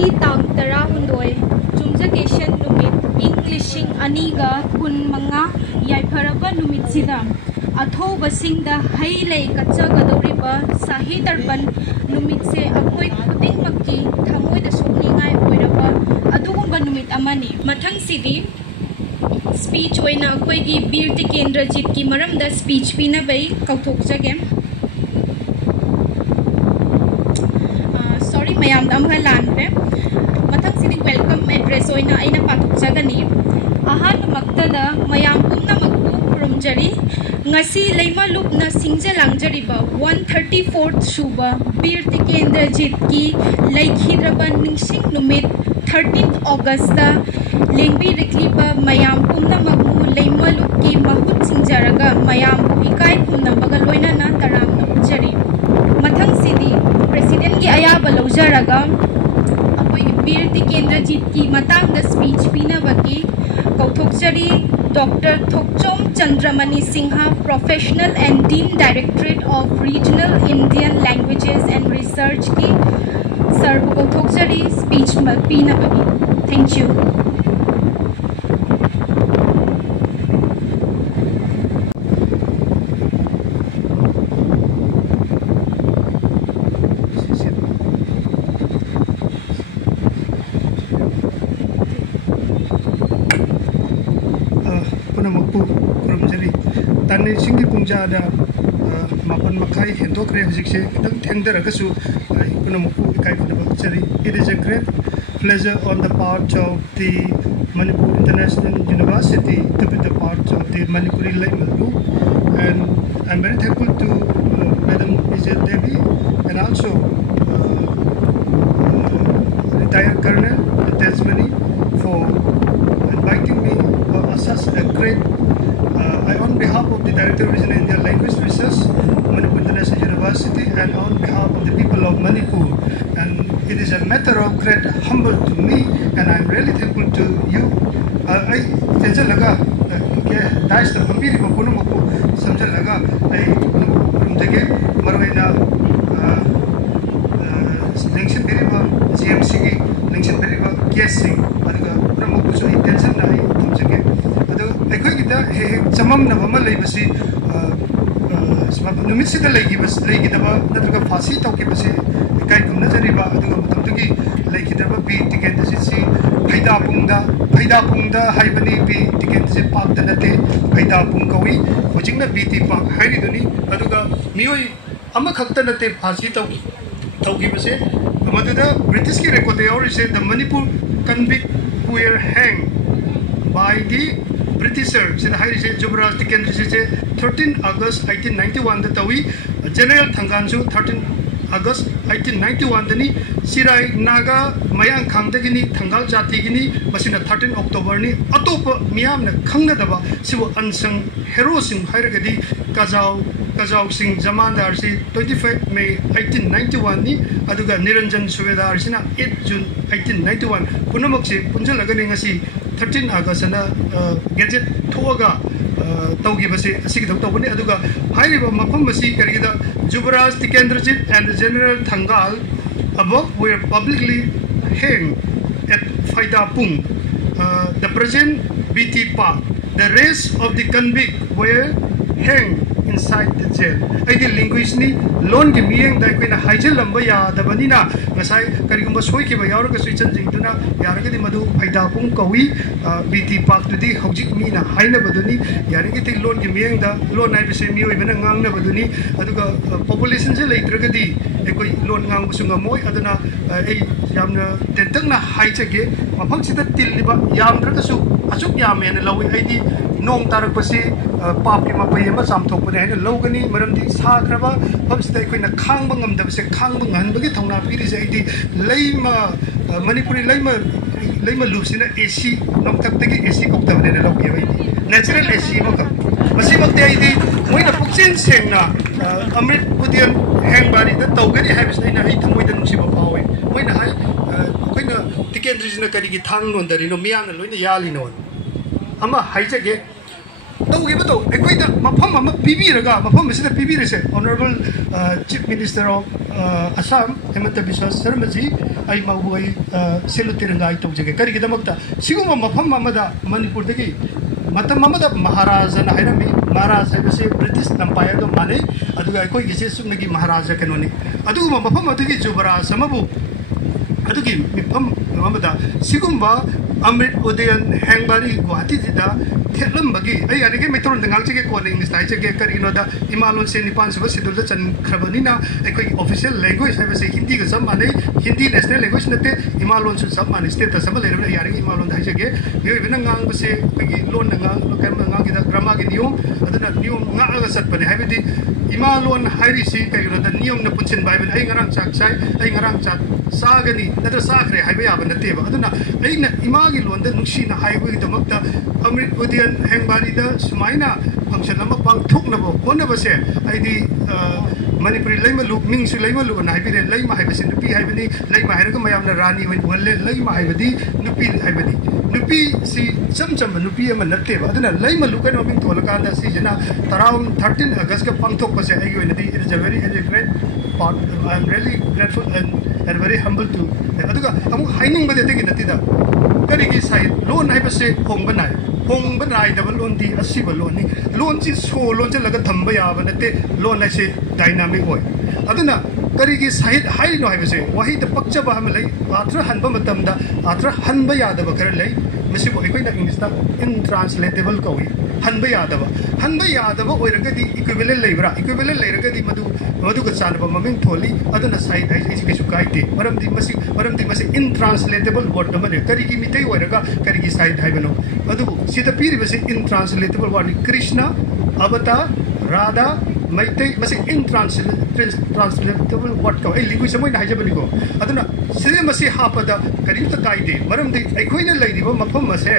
ngasi tang tara hundoi chumjaketion numit ing lishing aniga kun manga yaifaraba numit sida athoba singda hailei kacha gadoriba sahi darban numit se akoi kuting makki thamoi da sokningai oiraba adugumba numit amani mathang sidi speech oina akoi gi birti kendrajit ki maramda speech pina bai kauthok jage sorry mayam dam ha lanre mathang sidi welcome address oina aina pathok jagani ahan maktada mayam kumna makku rumjari ngasi leima lupna singja langjariba 134th suba birti kendrajit ki laikhidraba ningsing numit 13th August da lengbi rikliba mayam kumna makku leima lupki mahut singjaraga mayam ikai kumna baga loina na taram na ujari mathang sidi president ki ayaba lojaraga apoi birti kendrajit ki matang da speech pina baki kauthokjari Dr. Thokchom Chandramani Singha, Professional and Dean Directorate of Regional Indian Languages and Research ki Sir Kauthokjari speech pina bagi. Thank you. Tani singi pungja ada mapan makai hendo kre hajik se kitang tengder agasu kuna muku ikai kuna bakchari. It is a great pleasure on the part of the Manipur International University to be the part of the Manipuri language group, and I'm very thankful to Madam Vijay Devi and also retired Colonel Tesmani for inviting me such a great on behalf of the Director of Regional Indian Language Research, Manipur International University, and on behalf of the people of Manipur. And it is a matter of great humble to me, and I'm really thankful to you. I tension laga ke dash the pamiri ko kuno mo samjha laga ai rumdege marwaina lengsin beriba GMC ki lengsin beriba guessing aduga kuno mo so intention na ai thamjege adu ekoi kita he samam na bama leibasi numit sida leigidaba natruga phasi tawkibasi kai kumna jariba aduga matamtugi leigidaba bi ticket si phaida pungda haibani bi ticket si pak da nate phaida pung kawi hojingna BT pak haiduni aduga mioi ama khakta nate phasi tawkibase amaduda British ki record theory say the Manipur convict who were hanged by the Britisher sida hairi se Jubraj Tikendra se 13 August 1891 da tawi General Thangansu 13 August 1891 dani Sirai Naga Mayang Khangdagini Thangal Jati gini masina 13 October ni atopa miyam na khangna daba sibu unsung hero sing hairagadi Kajau Singh Jamandar si 25 May 1891 ni aduga Niranjan Subedar sina 8 June 1891 punamak se punjalagani ngasi 13 August na gadget thoga tawgi basi asigi tawbani aduga hairiba mafam basi karigida Jubraj Tikendrajit and the General Thangal above were publicly hanged at Phaidapung, the present BT Park. The rest of the convict were hanged inside the jail. I did linguist ni loan ki miyeng da koina haijel lamba ya da banina ngasai karigumba soi ki ba yaur ka sui chan jing duna yar ka di madu Phaidapung kawi BT Park to di hojik mi na haina baduni yar ki ti loan ki miyeng da loan ai bise mi oi bana ngang na baduni aduga population je leitra ka di ekoi loan ngang busunga moi aduna ei yamna tentang na haijage mafang sita tilliba yamdra ka su asuk yamen lawi ai di nong tarak pasi pap ki mapai ma samthok pane haina logani maramdi sa khraba pamsita koina khangba ngamda base khangba nganbagi thongna piri je ai di leima Manipuri leima lusina AC nong tak tagi AC kokta bane na logi ai natural AC ma ka masi bakte ai di moina puksin sengna amrit pudian hang bari da tawgani habis naina ai thmoi da nusi ba pawe moina hai koina tikendri na kari ki thang non dari no miam na loina yali non ama haijage tawgi bato ekoi da mafam ama pibiraga mafam bisida pibirese Honorable Chief Minister of Assam Hemant Biswa Sarma ji ai mawai selu tirangai tawjage karigidamata siguma mafam amada Manipur dagi matam amada Maharaja na hairami Maharaja base British Empire do mane aduga koi gise sumnagi Maharaja kanoni aduguma mafam adagi Jubara samabu adugi mifam amada sigumba Amrit Udayan Hangbari Guwahati da Thelam bagi ai anige metron dangang chege ko ning stai chege kar inoda imalon se nipan sub sidul da chan khabanina ekoi official language hai se Hindi ga sam mane Hindi national language nate imalon su sam mane state da sam le ra yaring imalon dai chege yo binangang ba se pagi lon ngang lokal ngang gi da grammar gi nium aduna nium nga ga sat pane hai bidi imalon hairi si kai inoda nium na punchin bible ai ngarang chak sai ai ngarang chak sagani natra sakre hai ba ya ba nate ba aduna ai na imagi lon da nungsi na hai gi da makta Amrit Udayan Hangbari da Sumaina function lama pang thuk na bo kona ba se ai di Manipuri laima lu ming su laima lu na haibire laima haibase nupi haibani laima hairaga mayam na rani wen walle laima haibadi nupi haibadi nupi si cham nupi ama natte ba aduna laima lu kan ming thola ka da si jana around 13 August ka pang thuk ba se ai wen di it is a very great part. I am really grateful and very humble to aduga amu haining ba de te gi nati da kari gi sai lon haibase hong ba nai hong ba nai da lon di asiba lon ni lon chi so lon che laga thamba ya ba nate lon lai se dynamic hoy aduna kari gi sahit hai no haibase wahi da pakcha ba ham lai atra han ba matam da atra han ba ya da ba kar lai misi bo ekoi na English da intranslatable kawi han ba ya da ba oiraga di equivalent lairaga di madu ga chan ba maming tholi aduna sahit hai isi ke sukai te maram di masi intranslatable word ba ne kari gi mitai oiraga kari gi sahit hai bano adu sida piri basi intranslatable word Krishna Avatar Radha Maitai masi intranslatable word ka ai language samoi na hajabani ko aduna sida masi hapada kari ta kai de maram di ekoi na lai di ba mafam mase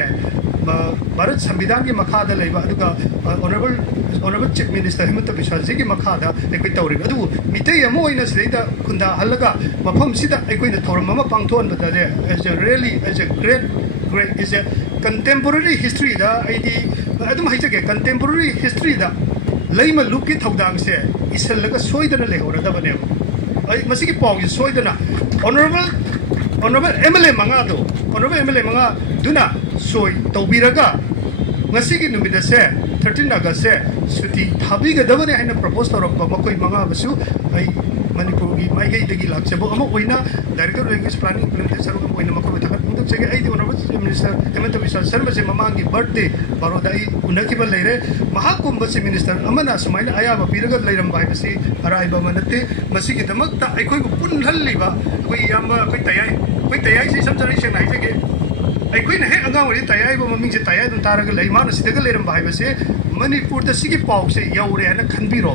Bharat Samvidhan ki makhada laiba aduga honorable chief minister Himanta Biswa ji ki makhada ekoi tawri adu mitai amo ina sida kunda halaga mafam sida ekoi na thoram ma pangthon bata de as a great is a contemporary history da idi adum haijage contemporary history da laima luki thaudang se isalaga soidana lehora da bane ai masiki pawgi soidana honorable MLA manga duna soi tawbiraga ngasigi numida se 13 August se suti thabiga dabane haina propose torok makoi manga basu ai Manipur gi mai gai dagi lakse bo amo oina director language planning implementation ko oina makoi thakat muduk chege ai di honorable minister Hemant Biswa Sarma se mamangi birthday baroda ai unaki ba leire mahakumba se minister amana sumaina aya ba piraga leiram bai basi arai ba manate masigi damakta ai koi pun halliba koi yamba koi tayai se samjari se nai chege ai koi na he angang ri tayai ba maming se tayai dun taraga lei mana sidaga leiram bai basi Manipur da sigi pau se yaure ana khanbiro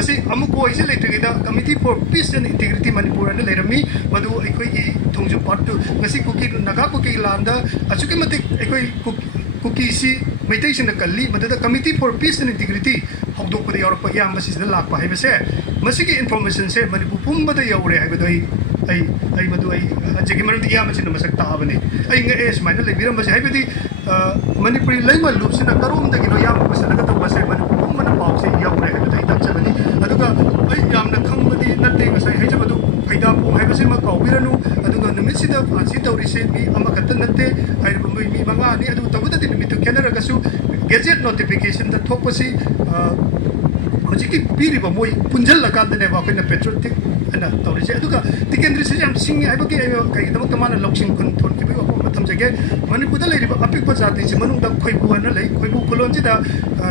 asi amuko ise letrigida Committee for Peace and Integrity Manipur ana leirami madu ekoi gi thongju part ngasi kuki naga kuki landa achuki mate ekoi kuki si meditation kalli madada Committee for Peace and Integrity hokdok padi yorok pa yam basis da lakpa hai base masigi information se Manipur pumbada yaure hai badoi ai madu ai jegi maru di yam sin masak ta bane ai nga es maina lebiram base hai badi Manipuri laima lupsina karom da gino yam basana ka to base Manipur pumbana pau se yaure hai badai tak chabani aduga ai yamna khangmadi natte ngasai hai jabadu faida pong hai base ma kaubiranu aduga numit sida fansi tawri se mi amakata natte hai bambai mi manga ni adu tabuda din mi to kenara gasu gazette notification da thokpasi hojiki piri ba moi punjal la kan ne ba ko na patriotic ana tawri se aduga tikendri se jam sing ai ba ke kai da tamana loksing kun thon ki ba ko matam jage Manipur da leiri ba apik ba jati se manung da khoibu ana lei khoibu kolon ji da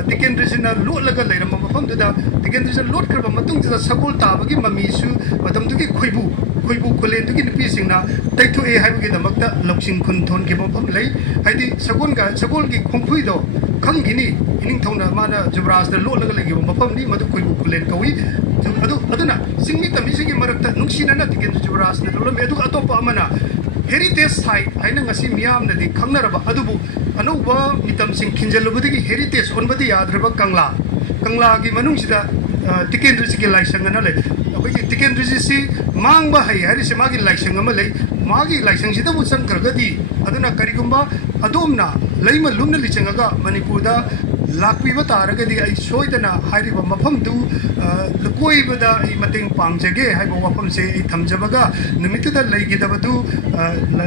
tikendri se na lo laga leiram ma pham da tikendri se lot kar ba matung ji da sakol ta ba gi mami su matam du ki khoibu kolen du ki nipi sing na tai thu e hai ba gi da makta loksing kun thon ki ba pham lei hai di sakol gi khongphui do khang gi ni ining thona mana Jubraj da lo laga legi ba pham ni madu khoibu kolen kawi aduna singmi tami sigi marakta nuksina na tikendri Jubraj ne lo me du atopa amana heritage site aina ngasi miyam na di khangnaraba adubu anuba mitam sing khinjalubudigi heritage onbadi yadraba kangla gi manung sida tikendri sigi laisang na le abagi tikendri si mangba hai hari se magi laisang ama le magi laisang sida bu sang kargadi aduna karigumba adomna laima lumna lichangaga Manipur da लाक्पीब तारगदी आई सोइदना हाइरिबा मफमदु लकोइबदा आई मतेंग पांगजगे हाइबा वफमसे आई थमजबगा नमितुदा लैगिदबदु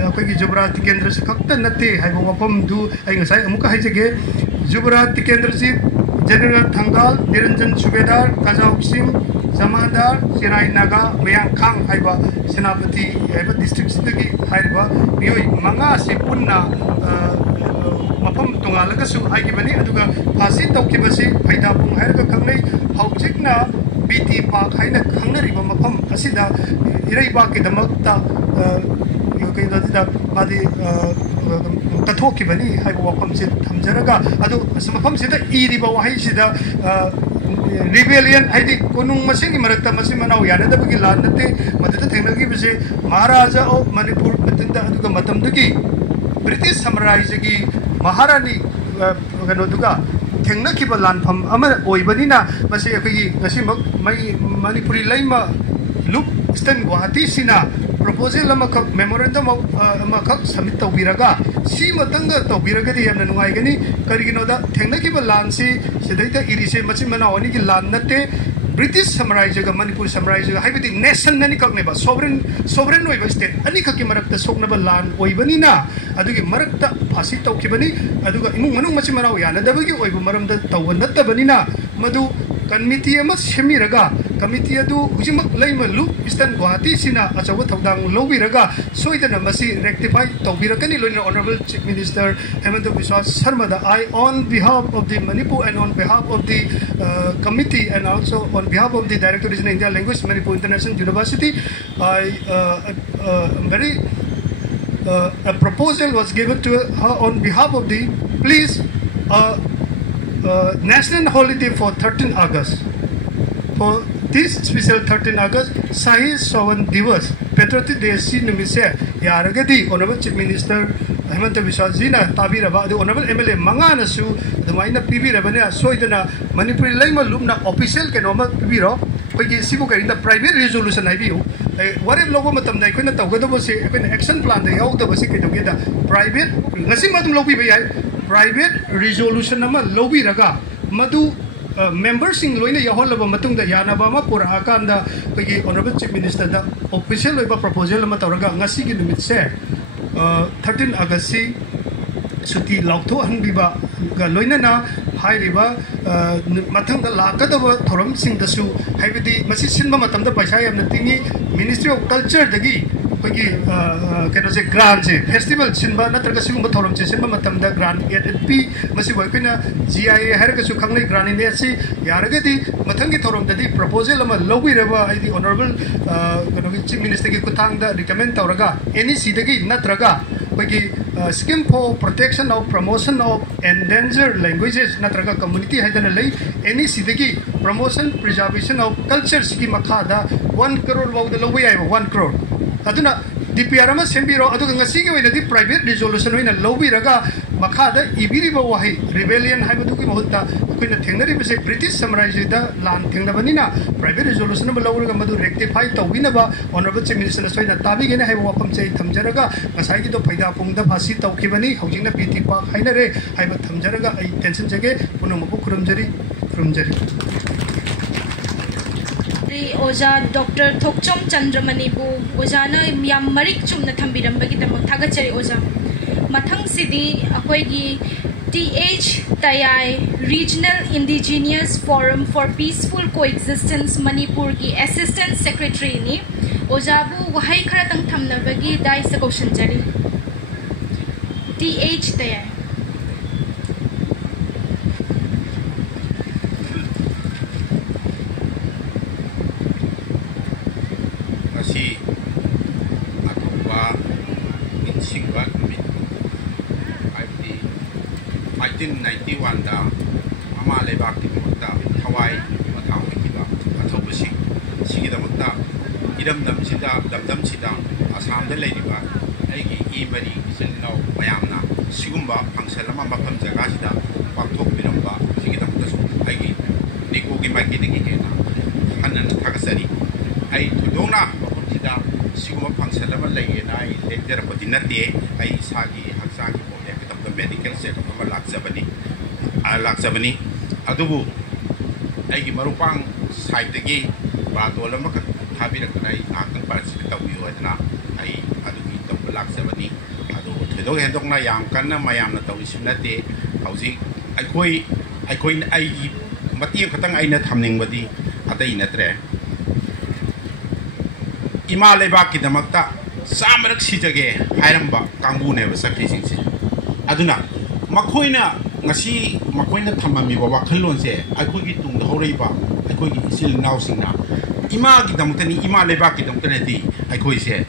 अखोइगी जुबराती केंद्र से खक्ता नते हाइबा वफमदु आई ngасai अमुका हाइजगे जुबराती केंद्र से general थंगाल Niranjan सुबेदार काजाउ सिंह जमादार चिराई नागा मयांग खांग हाइबा सेनापति हाइबा district सिदगी हाइबा मियोई मंगा से पुन्ना मफम तोंगालगसु हाइगिबनी अदुगा फासी तौकिबसे फैदापुंग हाइरगा खंगनै हौजिकना BT park हाइना खंगनरिबा मफम असिदा इरैबाकिदमक्ता योगैदादिदा मादि कथोकिबनी हाइबा वफमसे थमजरगा अदु मफमसिदा इरिबा वाहैसिदा रिबेलियन हाइदि कोनुंग मसिंगी मरक्ता मसि मनाव यानदबगी लान नते मदद थेंगनगिबसे महाराजा ऑफ मणिपुर मतिंदा अदुगा मतमदगी ब्रिटिश साम्राज्यगी महारानी कनोदुगा थेंगनखिबा लानफम अमर ओइबनिना मसे अखगी ngasimak mai manipuri laima loop eastern guwahati sina proposal amakak memorandum amakak submit tawbiraga si matanga tawbiragadi yamna nungaigani kariginoda thengnakiba lansi sedaita irise machi manawani ki lan natte British Samurai ga Manipur Samurai ga haibati nation nani kakneba sovereign oiba state ani khaki marakta soknaba lan oibanina adugi marakta phasi tawkibani aduga imung manung machi manau yana dabagi oiba maramda tawanattabanina madu committee ama semiraga committee adu hujimak laima loop eastern guwahati sina achawa thodang lobiraga soidana masi rectify tawbirakani loina honorable chief minister Hemanta Biswa Sharma da I on behalf of the Manipur and on behalf of the committee and also on behalf of the director of India Language Manipur International University a proposal was given to her on behalf of the please national holiday for 13 August. For this special 13 August, Sahi Sawan Divas, Patriotic Day Nimise, Yaragadi, Honorable Chief Minister Hemanta Biswa Zina, Tabiraba, the Honorable MLA Mangana Su, the Maina PB Ravana, Soidana, Manipuri Lima Lumna, official Kanoma Pibiro, Sibuka in the private resolution I view. What if Logomatam Nakuna Togoda action plan, the Yoga was together private, Nasimatum Lobi, private resolution number Lobi Raga, Madu. Members in Loina Yaholaba Matunda Yanabama Purakanda, Honorable Chief Minister, the official proposal Mataraga, Nasiki Mitse, 13 August, Suti Lauto and Biba, Loinana, High River, Matanga Lakadava, Toram Sing the Su, Havidi, Masisin Matamda Pasai and the Tingi, Ministry of Culture, the Gi. Grand festival Sinba Natrakasim Torum Simba Matamda Grand P Masiwakina GIA Harakasu Kangli Grand Nesi Yaragati Matangi Torum the proposal of a Lobi River the Honorable Chief Minister Kutanga recommend Tauraga any Sidagi Natraga scheme for protection of promotion of endangered languages Natraga community had any Sidagi promotion preservation of culture Siki Makada 1 crore of the Lobi 1 crore. Aduna DPRama Sembiro Adunga Singing in the private resolution in a lobby raga Makada Ibiriba Wahi rebellion Habaduki Mohutta Queen Tengari was a British Samurai land Tengabanina private resolution of Lower Madu rectify the Winaba Honorable Chief Minister Soina Tabi and have Wapam Say Tamjaraga Masaki to Paida Punda Pasita Kibani Hojina PT Park Hainare Hiba Tamjaraga Tension Jage Punamuku Kurumjari Kurumjari Oja Dr. Thokchom Chandramani bu Ojana Yam Marik Chumna Thambirambagi Tagachari Oja Mathang Sidi Akoigi TH Tayai Regional Indigenous Forum for Peaceful Coexistence Manipur ki Assistant Secretary ni Ojabu Wahai Karatang Thamnabagi Dai Sakoshan Jari TH Tayai medical set of लाक्चबनी अदुबु अगी मरुपांग साइडगी बातोल अमक थाबिरकना आतंक participate तौबियो हदना आई अदुगी तब लाक्चबनी अदु थेदो हेदोकना याम कन्ना मयामना तौबिसु नते हौजी अखोई आई मती खतंग आइना थमनिंगबदी अतई नत्रे इमा लेबाक की दमकता सामरक सिजगे हायरंबा कांगुनेब सखीसिंगसे अदुना मखोइना ngasi makoina thamami ba wakhalon se akhoi gi tung horei ba akhoi gi sil naw singna ima gi damtani ima leba gi damtani di akhoi se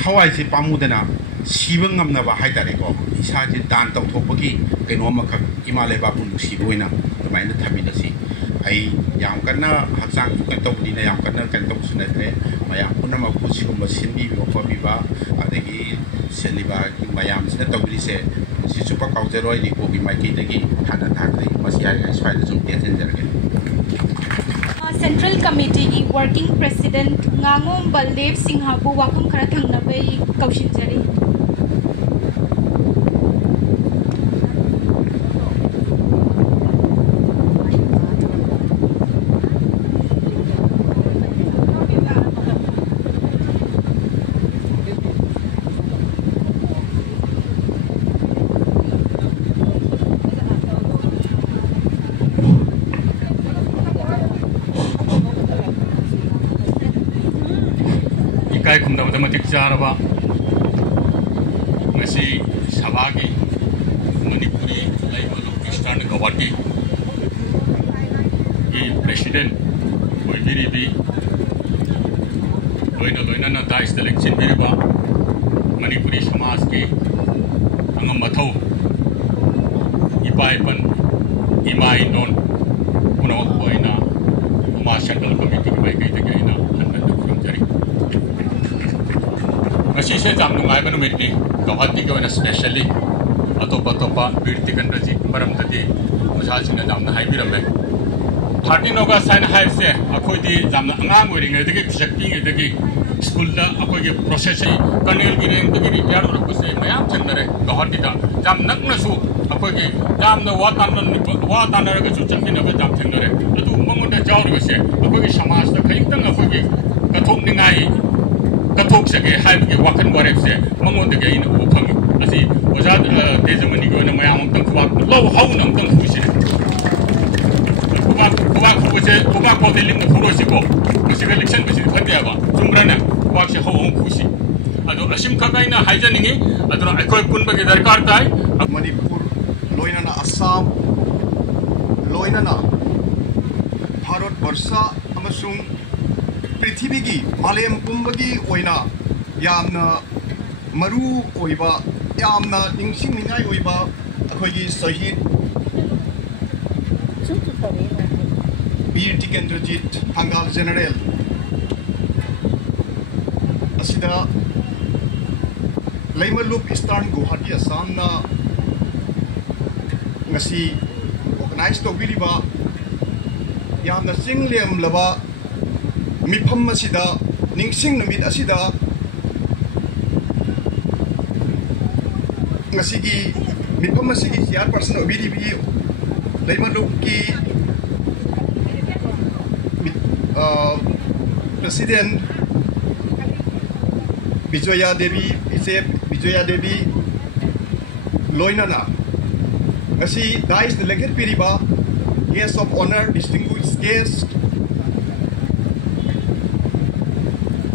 thawai se pamudana sibang ngamna ba haidare ko isa je dan tok thopagi kaino makha ima leba bu siboina tamaina thamina si ai yam kana haksang kan to ni na yam kana kan to sunatre mayam punama ku sigum sinbi ko bi ba adegi seliba mayam sina tawli se si super culture di ko gi maiki dagi thana thakri masia ga swai zum teten jarge Central Committee Working President Ngangom Baldev Singh bu wakum khara thangna bai kaushin jari kai kumda matematik jaraba ngasi sabagi manipuri lai malu Eastern Gawati ki president koi biri bi loina na dais election biri ba manipuri samaj ke angam mathau ipai pan imai don kuno loina uma central committee ki bai kai te kai na Masih saya jam nungai mana mitni, Gawati ke mana specially atau bir tikan raji baram tadi masal sini jam na high biram. 13 August sign high se, aku di jam na angang wedding itu ke shakti itu ke school dah aku ke proses kanil gini itu ke repair orang pasti mayam cendera Gawati dah jam nak nasu aku ke jam na watan ke cuci ni apa jam cendera itu mengundi jauh ni pasti aku ke samas dah kain tang aku ke kathok ningai kathok sege haibge wakan warep se mangon de gain u phang asi ozad tejamani go na mayam tang kwak lo hau nam tang khusi kuba ko de lim khuro si ko asi election be si phatia ba tumrana kwak se hau khusi ado asim khagaina haijaningi ado akoi punba ge darkar tai manipur loina na assam loina na bharat barsha amasung पृथ्वी की मालेम पुंबगी ओइना यामना मरु ओइबा यामना निंगसिंग निंगाई ओइबा अखोगी शहीद वीर टिकेंद्रजीत हंगाल general असिदा लैमलुप eastern Guwahati असमना ngasi organize to biriba yamna singlem laba मिफम असिदा निंगसिंग नमित असिदा ngasi मिफम असिगी चेयरपर्सन ओबिरिबी लैमलुप की प्रेसिडेंट विजया देवी इसे विजया देवी लोइनाना ngasi dais the leger piriba guest of honor distinguished guest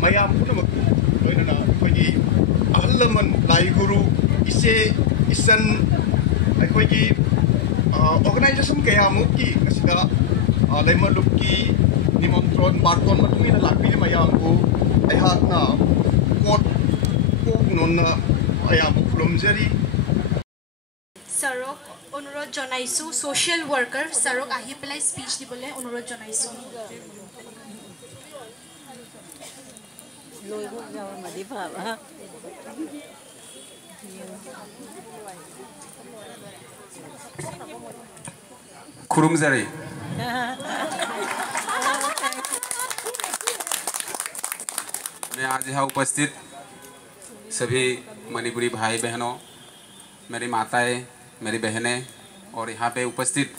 mayam punamak loinana akhoi ahlaman lai guru ise isan akhoi organization kaya muki ngasida laimalup ki nimantron barton matungina lakpili mayam ko aihatna kot nonna ayam flumjeri Sarok অনুরোধ জনাইছো social worker সারক আহি পেলাই speech দিবলে অনুরোধ জনাইছো खुरुमजारी मैं आज यहाँ उपस्थित सभी मणिपुरी भाई बहनों, मेरी माताएं, मेरी बहनें, और यहाँ पे उपस्थित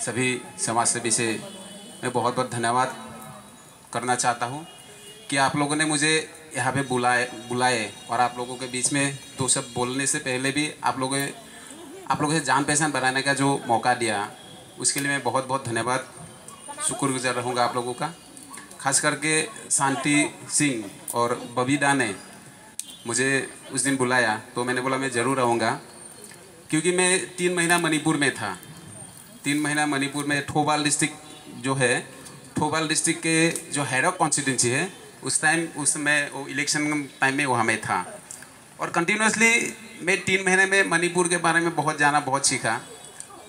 सभी समाजसेवी से मैं बहुत बहुत धन्यवाद करना चाहता हूँ कि आप लोगों ने मुझे यहाँ पे बुलाए और आप लोगों के बीच में दो शब्द बोलने से पहले भी आप लोगों से जान पहचान बनाने का जो मौका दिया, उसके लिए मैं बहुत बहुत धन्यवाद शुक्रगुजार रहूँगा आप लोगों का। खास करके शांति सिंह और बबीदा ने मुझे उस दिन बुलाया तो मैंने बोला मैं ज़रूर आऊँगा, क्योंकि मैं 3 महीना मणिपुर में था। 3 महीना मणिपुर में थौबाल डिस्ट्रिक्ट जो है, थौबाल डिस्ट्रिक्ट के जो हेड ऑफ कॉन्स्टिट्यूंसी है, उस समय वो इलेक्शन टाइम में वहाँ में था और कंटिन्यूसली मैं 3 महीने में मणिपुर के बारे में बहुत जाना, बहुत सीखा।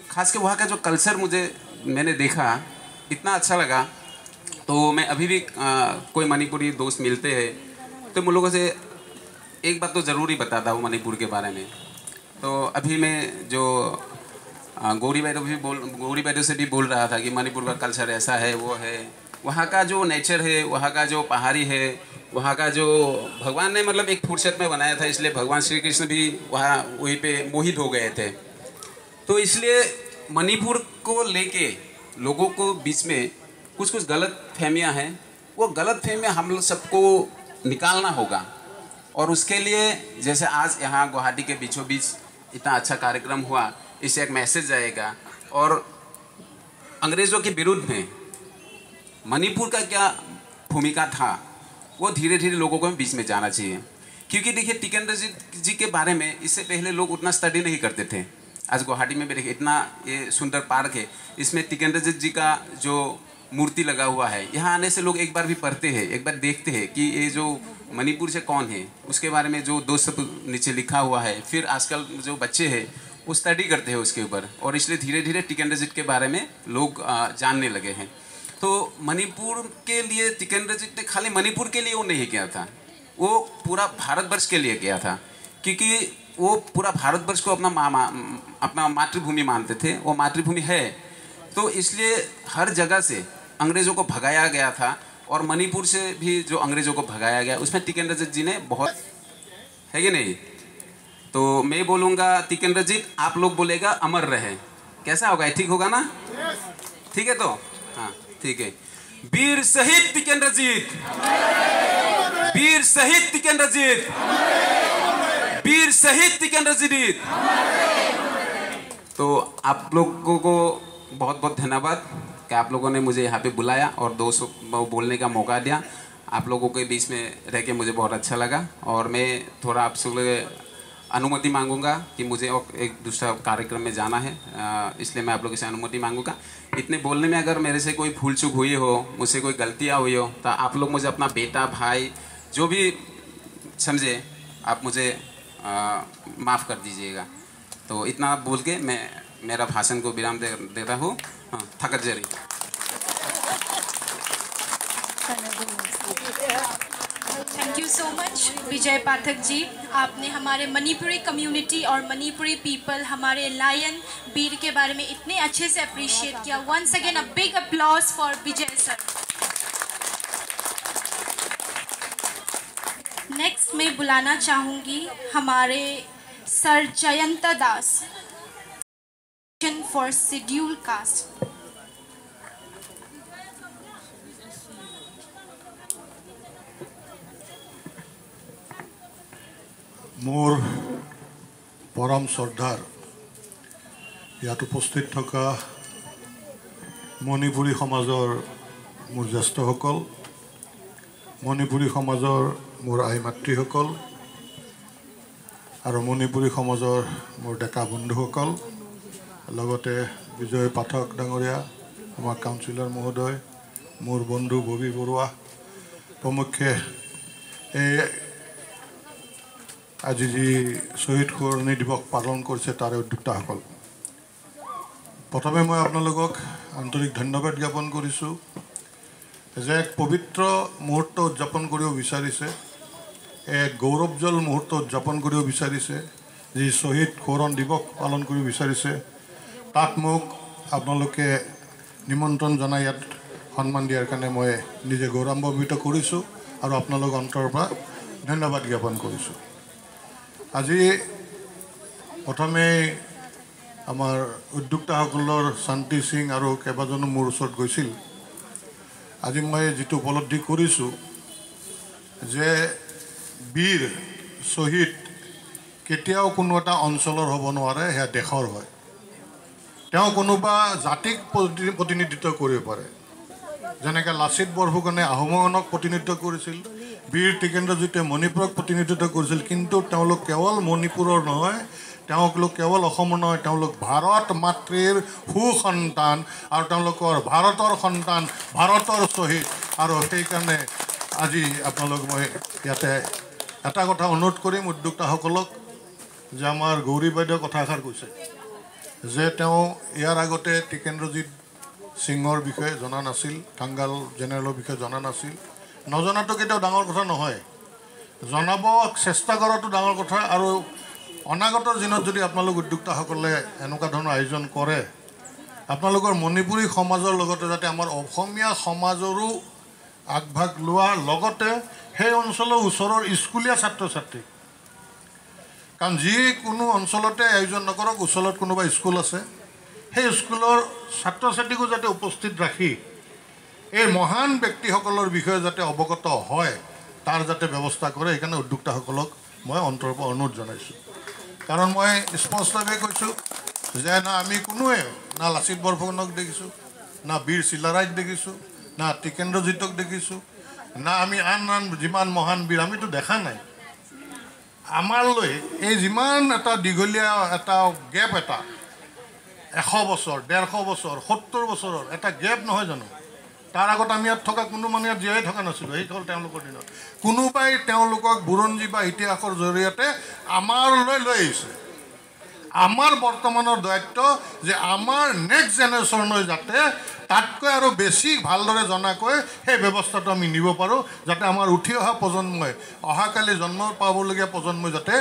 खास कर वहाँ का जो कल्चर मैंने देखा, इतना अच्छा लगा। तो मैं अभी भी कोई मणिपुरी दोस्त मिलते हैं तो उन लोगों से एक बात तो ज़रूर ही बताता हूँ मणिपुर के बारे में। तो अभी मैं जो गौरी बैदो से भी बोल रहा था कि मणिपुर का कल्चर ऐसा है, वो है, वहाँ का जो नेचर है, वहाँ का जो पहाड़ी है, वहाँ का जो भगवान ने मतलब एक फुर्सत में बनाया था, इसलिए भगवान श्री कृष्ण भी वहीं पे मोहित हो गए थे। तो इसलिए मणिपुर को लेके लोगों को बीच में कुछ गलत फहमियाँ हैं, वो गलत फहमियाँ हम लोग सबको निकालना होगा। और उसके लिए जैसे आज यहाँ गुवाहाटी के बीचों बीच इतना अच्छा कार्यक्रम हुआ, इससे एक मैसेज जाएगा और अंग्रेज़ों के विरुद्ध में मणिपुर का क्या भूमिका था वो धीरे धीरे लोगों को बीच में जाना चाहिए। क्योंकि देखिए टिकेंद्र जी के बारे में इससे पहले लोग उतना स्टडी नहीं करते थे। आज गुवाहाटी में भी देखिए इतना ये सुंदर पार्क है, इसमें टिकेंद्र जी का जो मूर्ति लगा हुआ है, यहाँ आने से लोग एक बार भी पढ़ते हैं, एक बार देखते हैं कि ये जो मणिपुर से कौन है, उसके बारे में जो 2 शब्द नीचे लिखा हुआ है। फिर आजकल जो बच्चे हैं वो स्टडी करते हैं उसके ऊपर, और इसलिए धीरे धीरे टिकेंद्र जी के बारे में लोग जानने लगे हैं। तो मणिपुर के लिए टिकेंद्र जी ने खाली मणिपुर के लिए वो नहीं किया था, वो पूरा भारतवर्ष के लिए किया था। क्योंकि वो पूरा भारतवर्ष को अपना मातृभूमि मानते थे, वो मातृभूमि है। तो इसलिए हर जगह से अंग्रेज़ों को भगाया गया था, और मणिपुर से भी जो अंग्रेज़ों को भगाया गया उसमें टिकेंद्र जी ने बहुत, है कि नहीं। तो मैं बोलूँगा टिकेंद्र जी, आप लोग बोलेगा अमर रहे। कैसा होगा, ठीक होगा ना? ठीक है, तो हाँ ठीक है। वीर शहीद टिकेंद्र जीत, वीर शहीद टिकेंद्र जीत, वीर शहीद टिकेंद्र जीत। तो आप लोगों को बहुत बहुत धन्यवाद कि आप लोगों ने मुझे यहाँ पे बुलाया और 200 बोलने का मौका दिया। आप लोगों के बीच में रह के मुझे बहुत अच्छा लगा, और मैं थोड़ा आप सब अनुमति मांगूंगा कि मुझे और एक दूसरा कार्यक्रम में जाना है, इसलिए मैं आप लोगों से अनुमति मांगूंगा। इतने बोलने में अगर मेरे से कोई भूल चूक हुई हो, मुझसे कोई गलतियाँ हुई हो, तो आप लोग मुझे अपना बेटा, भाई जो भी समझे, आप मुझे माफ़ कर दीजिएगा। तो इतना बोल के मैं मेरा भाषण को विराम देता हूँ। थकत जरी। Thank you so much Vijay Pathak ji. आपने हमारे मणिपुरी कम्युनिटी और मणिपुरी पीपल, हमारे लायन वीर के बारे में इतने अच्छे से अप्रिशिएट किया। Once again a big applause for Vijay sir. Next मैं बुलाना चाहूँगी हमारे sir Jayant Das for schedule caste. मोर परम श्रद्धार ইয়াত उपस्थित থকা मणिपुरी समाजर मोर ज्येष्ठসকল, मणिपुरी समाजर मोर आई मातृসকল और मणिपुरी समाजर मोर डेका बंधुসকল, लगते विजय पाठक डांगरिया, आमार काउन्सिलर महोदय, मोर बंधु बबी बरुआ प्रमुखे आज जी शहीद सोहरणी दिवस पालन करছে तारे उद्योक्ताসকল। प्रथमे मैं आपनालोকক आंतरिक धन्यवाद ज्ञापन करिছোঁ जे एक पवित्र मुहूर्त उद्यापन करिব বিচাৰিছে, एक गौरवजल मुहूर्त उद्यापन करिব বিচাৰিছে, जी शहीद सोहरण दिवस पालन करिব বিচাৰিছে, ताक মোক आपनालोके निमंत्रण जनाई यात सम्मान दियार কাৰণে मैं निजे गौरवान्वित কৰিছোঁ और आपनालोक अंतर পৰা धन्यवाद ज्ञापन কৰিছোঁ। আজি प्रथमे আমাৰ উদ্যোক্তাসকলৰ শান্তি সিং আৰু কেইবাজনো মোৰ ওচৰত গৈছিল। আজি মই যিটো উপলব্ধি কৰিছোঁ যে বীৰ শ্বহীদ কেতিয়াও কোনো এটা অঞ্চলৰ হ'ব নোৱাৰে, সেয়া দেশৰ হয়। তেওঁ কোনোবা জাতিক প্ৰতিনিধিত্ব কৰিব পাৰে, যেনেকৈ লাচিত বৰফুকনে আহোমগণক প্ৰতিনিধিত্ব কৰিছিল, বীৰ টিকেন্দ্ৰজিতে মণিপুৰক প্ৰতিনিধিত্ব কৰিছিল। কিন্তু তেওঁলোক কেৱল মণিপুৰৰ নহয়, তেওঁলোক কেৱল অসমৰ নহয়, তেওঁলোক ভাৰত মাতৃৰ সুসন্তান আৰু তেওঁলোকৰ ভাৰতৰ সন্তান, ভাৰতৰ শ্বহীদ। আৰু সেইকাৰণে আজি আপোনালোক মই ইয়াতে এটা কথা অনুৰোধ কৰিম উদ্যোক্তাসকলক, যে আমাৰ গৌৰী বাইদেউ কথা এষাৰ কৈছে যে তেওঁ ইয়াৰ আগতে টিকেন্দ্ৰজিৎ সিঙৰ বিষয়ে জনা নাছিল, কাংগাল জেনেৰেলৰ বিষয়ে জনা নাছিল। নজনাটো কেতিয়াও ডাঙৰ কথা নহয়, জনাব চেষ্টা কৰাটো ডাঙৰ কথা। আৰু অনাগত দিনত যদি আপোনালোক উদ্যোক্তাসকলে এনেকুৱা ধৰণৰ আয়োজন কৰে, আপোনালোকৰ মণিপুৰী সমাজৰ লগতে যাতে আমাৰ অসমীয়া সমাজৰো আগভাগ লোৱাৰ লগতে সেই অঞ্চলৰ ওচৰৰ স্কুলীয়া ছাত্ৰ ছাত্ৰী, কাৰণ যিকোনো অঞ্চলতে আয়োজন নকৰক, ওচৰত কোনোবা স্কুল আছে, সেই স্কুলৰ ছাত্ৰ ছাত্ৰীকো যাতে উপস্থিত ৰাখি এই মহান ব্যক্তিসকলৰ বিষয়ে যাতে অৱগত হয়, তাৰ যাতে ব্যৱস্থা কৰে। সেইকাৰণে উদ্যোক্তাসকলক মই অন্তৰৰ পৰা অনুৰোধ জনাইছোঁ। কাৰণ মই স্পষ্টভাৱে কৈছোঁ যে না আমি কোনোৱে না লাচিত বৰফুকনক দেখিছোঁ, না বীৰ চিলাৰাইক দেখিছোঁ, না টিকেন্দ্ৰজিতক দেখিছোঁ, না আমি আন আন যিমান মহান বীৰ আমিতো দেখা নাই। আমালৈ এই যিমান এটা দীঘলীয়া এটা গেপ, এটা 100 বছৰ, 150 বছৰ, 70 বছৰৰ এটা গেপ নহয় জানো? তাৰ আগত আমি ইয়াত থকা কোনো মানুহ ইয়াত জীয়াই থকা নাছিলোঁ। সেই হ'ল তেওঁলোকৰ দিনত কোনোবাই তেওঁলোকক বুৰঞ্জী বা ইতিহাসৰ জৰিয়তে আমাৰলৈ লৈ আহিছে। আমাৰ বৰ্তমানৰ দায়িত্ব যে আমাৰ নেক্সট জেনেৰেশ্যনলৈ যাতে তাতকৈ আৰু বেছি ভালদৰে জনাকৈ সেই ব্যৱস্থাটো আমি নিব পাৰোঁ, যাতে আমাৰ উঠি অহা প্ৰজন্মই, অহাকালি জন্ম পাবলগীয়া প্ৰজন্মই যাতে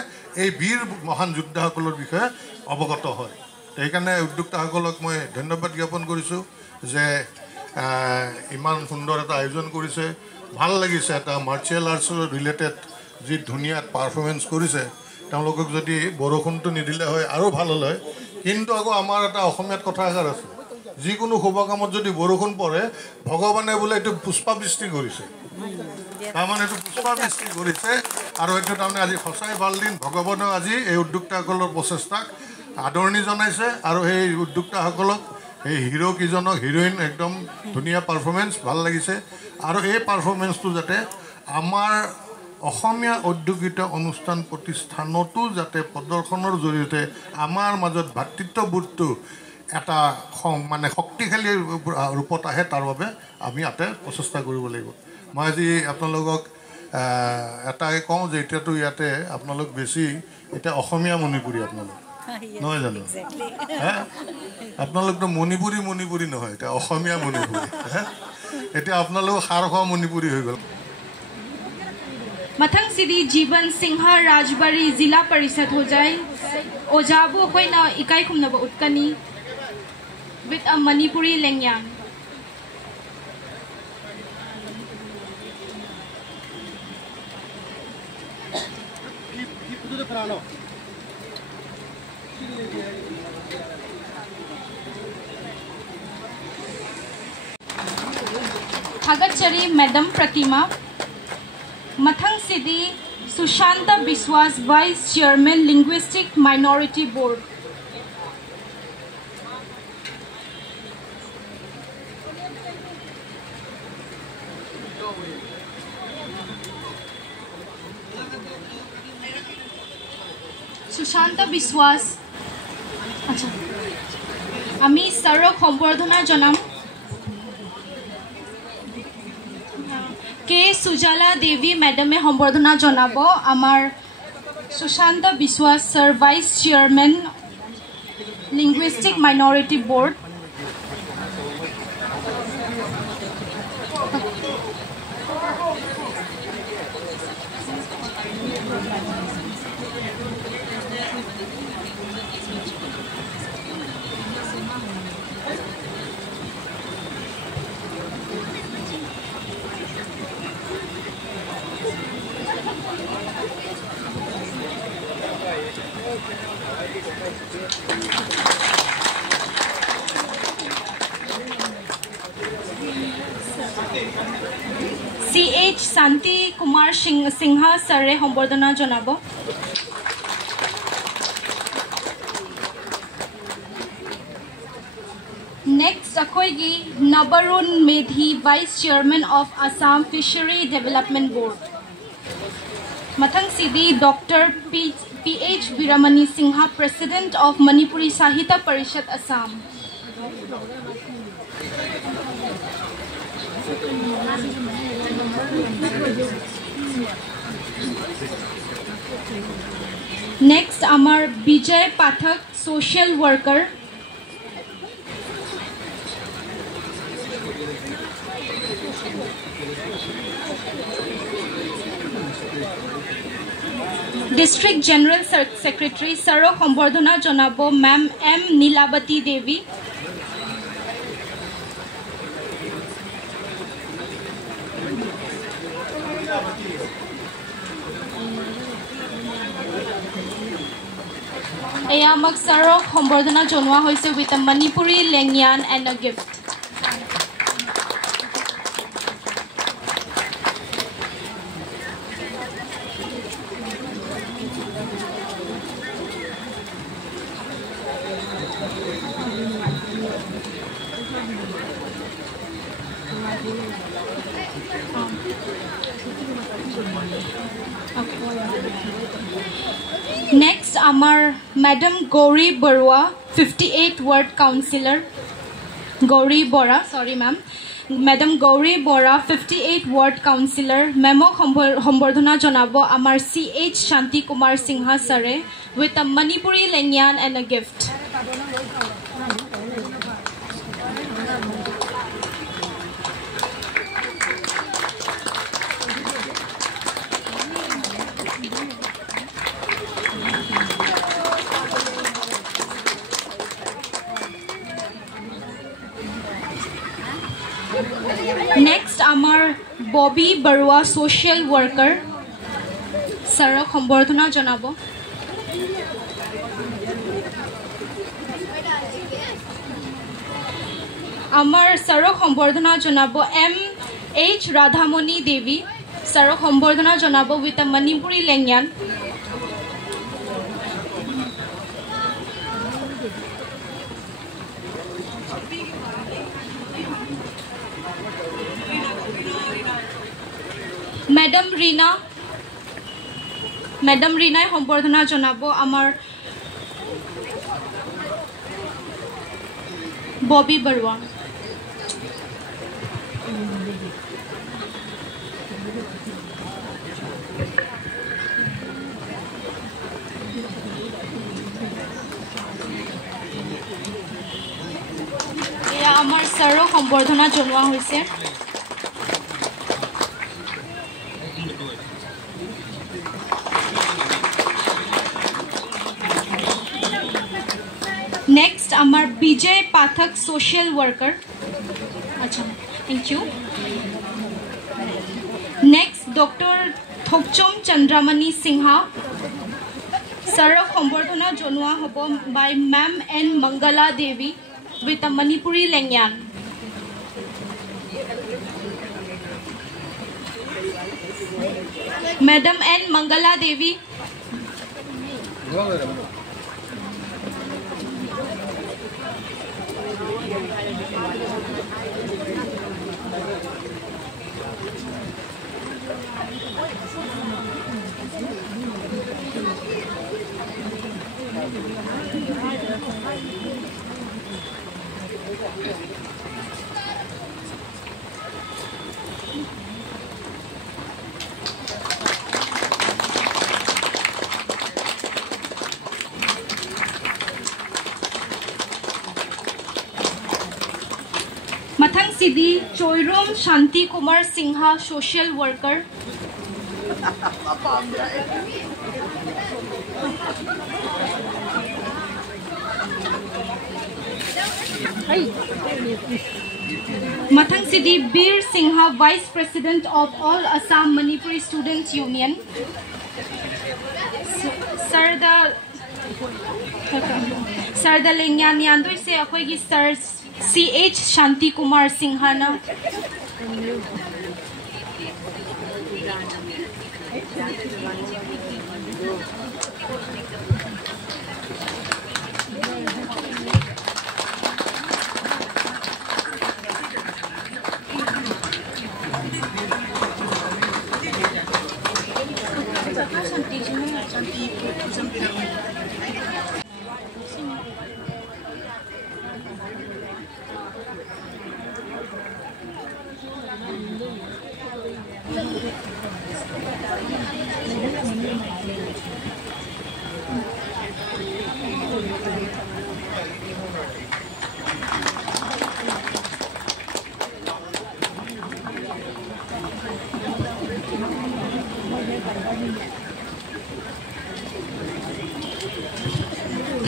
এই বীৰ মহান যোদ্ধাসকলৰ বিষয়ে অৱগত হয়। সেইকাৰণে উদ্যোক্তাসকলক মই ধন্যবাদ জ্ঞাপন কৰিছোঁ যে ইমান সুন্দৰ এটা আয়োজন কৰিছে। ভাল লাগিছে, এটা মাৰ্চিয়েল আৰ্টছৰ ৰিলেটেড যি ধুনীয়া পাৰফৰ্মেঞ্চ কৰিছে। তেওঁলোকক যদি বৰষুণটো নিদিলে হয় আৰু ভাল হ'ল হয়। কিন্তু আকৌ আমাৰ এটা অসমীয়াত কথা এষাৰ আছে, যিকোনো শুভ কামত যদি বৰষুণ পৰে, ভগৱানে বোলে এইটো পুষ্পাবৃষ্টি কৰিছে, তাৰমানে এইটো পুষ্পাবৃষ্টি কৰিছে। আৰু এইটো তাৰমানে আজি সঁচাই ভাল দিন। ভগৱানেও আজি এই উদ্যোক্তাসকলৰ প্ৰচেষ্টাক আদৰণি জনাইছে আৰু সেই উদ্যোক্তাসকলক, এই হিৰোকেইজনক, হিৰোইন একদম ধুনীয়া পাৰফৰ্মেঞ্চ, ভাল লাগিছে। আৰু এই পাৰফৰ্মেঞ্চটো যাতে আমাৰ অসমীয়া ঔদ্যোগিক অনুষ্ঠান প্ৰতিষ্ঠানতো যাতে প্ৰদৰ্শনৰ জৰিয়তে আমাৰ মাজত ভাতৃত্ববোধটো এটা মানে শক্তিশালী ৰূপত আহে, তাৰ বাবে আমি ইয়াতে প্ৰচেষ্টা কৰিব লাগিব। মই আজি আপোনালোকক এটাই কওঁ যে এতিয়াতো ইয়াতে আপোনালোক বেছি এতিয়া অসমীয়া মণিপুৰী আপোনালোক নহয় জানো? আপোনালোকতো মণিপুৰী নহয়, এতিয়া অসমীয়া মণিপুৰী। এতিয়া আপোনালোক সাৰ খোৱা মণিপুৰী হৈ গ'ল। मथंग जीवन सिंह राजबारी जिला परिषद हो जाए ओजाबू अखोइना इकाई खुमनब उतकनी विथ अ मणिपुरी लैंग्वेज। थागतचरी मैडम प्रतिमा मथंग सिदी Sushanta Biswas vice chairman linguistic minority board. Sushanta Biswas अच्छा आमी सरक सम्बर्धना जनाम के सुजाला देवी मैडमे सम्बर्धना जनाब आमार Sushanta Biswas sir vice chairman linguistic minority board. Shanti Kumar Sinha सरे संबर्धना जनाब। नेक्स्ट अखोगी Nabarun Medhi vice chairman of Assam fishery development board. मथंग सीधी doctor PH Veermani Sinha president of Manipuri Sahitya Parishad Assam. Next अमर Vijay Pathak social worker. District general secretary सरो संबर्धना जनाब मैम M नीलावती देवी। एयामक सरो संबर्धना जनवा होइसे with a Manipuri language and a gift. Next अमर madam Gauri Barua 58 ward councillor. Gauri Bora sorry ma'am madam Gauri Bora 58 ward councillor मेमो संबर्धना जनाब अमर CH शांति कुमार सिंहा सरे with a Manipuri language and a gift. Next अमर बॉबी बरुआ सोशल वर्कर सरक संबर्धना जनाब। अमर सरक संबर्धना जनाब MH राधामणि देवी सरक संबर्धना जनाब with a Manipuri language. Madam Reena संबर्धना जनाब आमार बॉबी बरुआ। आमार सरो संबर्धना जनवा होइसे। नेक्स्ट अमर विजय पाठक सोशल वर्कर। अच्छा thank you. Next doctor Thokchom Chandramani Sinha सरक संबर्धना जनवा हबो by ma'am N Mangala Devi with a Manipuri language. Madam N Mangala Devi. मथंग सिद्धि चोइरोम शांति कुमार सिंहा सोशल वर्कर। मथंग सिद्धि Bir Sinha vice president of all Assam Manipuri students union. Sir द लेंग्यान यान्दोई से अखोई सर CH शांति कुमार सिंहाना।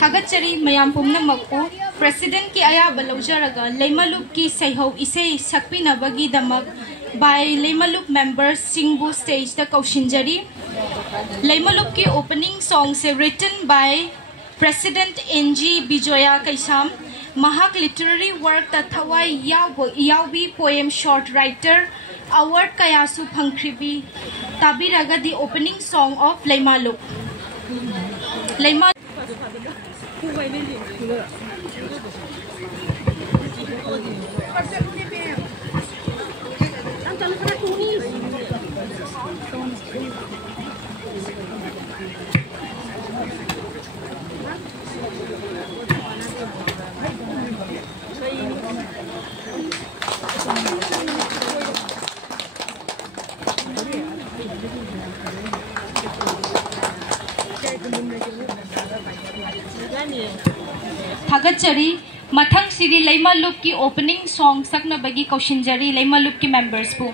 थागतचरी मयाम पुमनमकु प्रेसिडेंट की अयाब लौजरगा लेमलुप की सैहौ इसे सक्पिनबगीदमक बाय लेमलुप मेंबर्स सिंगबु स्टेज द कौशिंजरी लेमलुप की ओपनिंग सॉन्ग से written by president NG Bijoya Kaisam महाक लिटरेरी वर्क द थवाई यावबी पोएम शॉर्ट राइटर अवार्ड कयासु फंख्रिबी ताबिरगा द ओपनिंग सॉन्ग ऑफ लेमलुप थागतचरी मथंग सिरी लेमलुप की ओपनिंग सॉन्ग सकनबगी कौशिंजरी लेमलुप की मेंबर्स को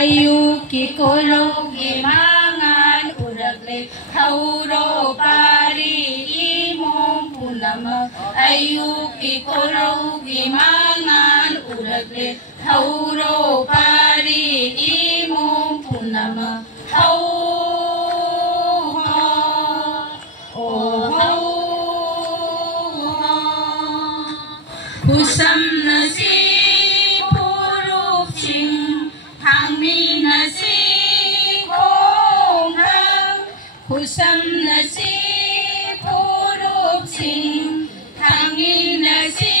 आयु की कोरोगी मांगान उरगले हौरो पारी इमोम पुनम आयु की कोरोगी मांगान उरगले हौरो पारी इमोम पुनम हौ हुसम नसी पुरुप चिंग Husam nasi purup sing hangin nasi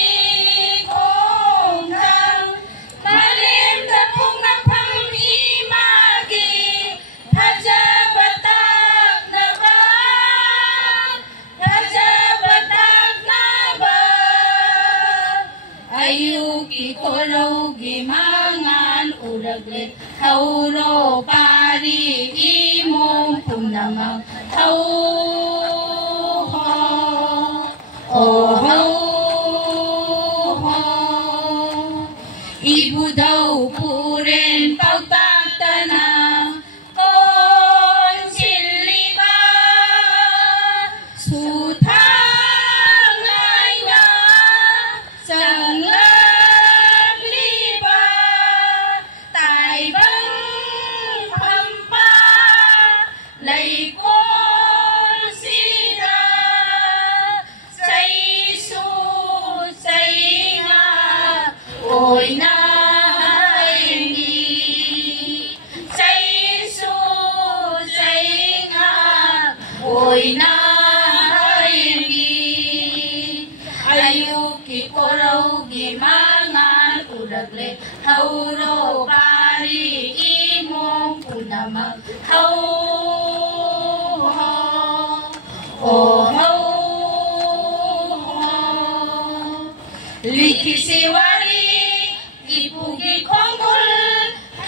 kongkang malim tepung napang imagi haja batak naba ayu ki korau gimangan uragle hauro pari imong punama hau ho ibu dau puren pautak tanah kon silika sutang ngaya sanglap liba tai bang pampa lai ôi na đi say su say nga ôi na đi ayu ki korau gimangan uragle hauro pari imong punama hau likisiwari ipugi kongul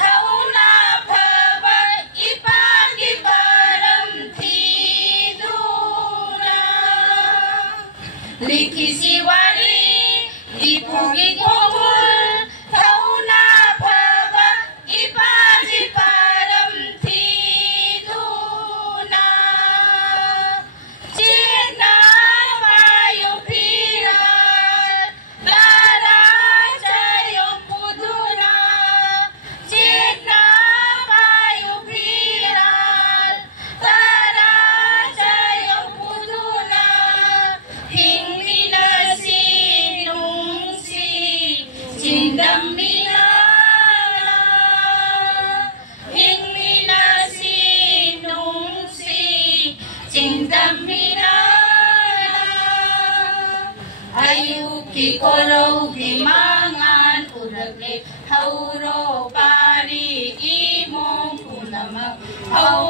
kauna paba ipagi baram tidura likisiwari ipugi kongul kauna paba ipagi baram tidura jena payo pira lara imong punamag au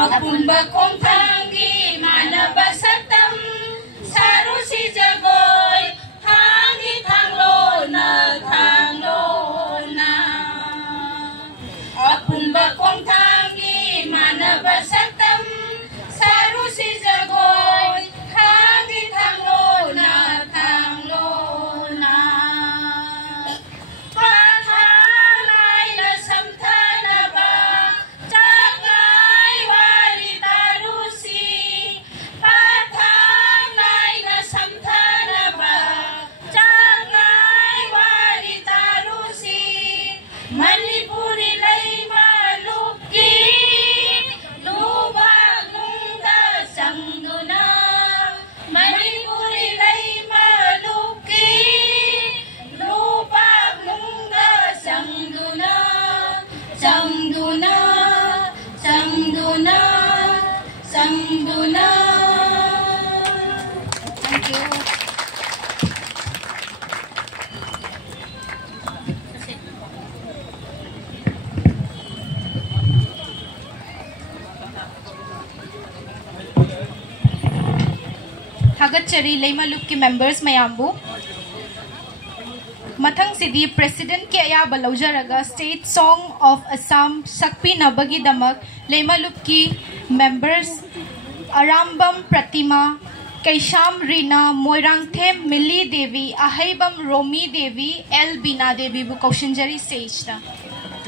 apun bakong tanggi manabasatam saru si jagoy hangit hanglona apun bakong tanggi manabasatam saru si jagoy hangit hanglona pathanay na samthana ba tagay wali tarusi pathanay na samthana ba tagay wali tarusi Manipuri lay maluki lubag nungda sangduna Manipuri lay maluki lubag nungda sangduna sangduna sangduna sangduna. Thank you. Thagachari Leimalup ki members mayambu mathang sidi president ke ayaba laujaraga state song of Assam sakpi nabagi damak Leimalup ki members Arambam Pratima Kaisham Rina Moirangthem Milli Devi Ahaibam Romi Devi L Bina Devi bu kaushinjari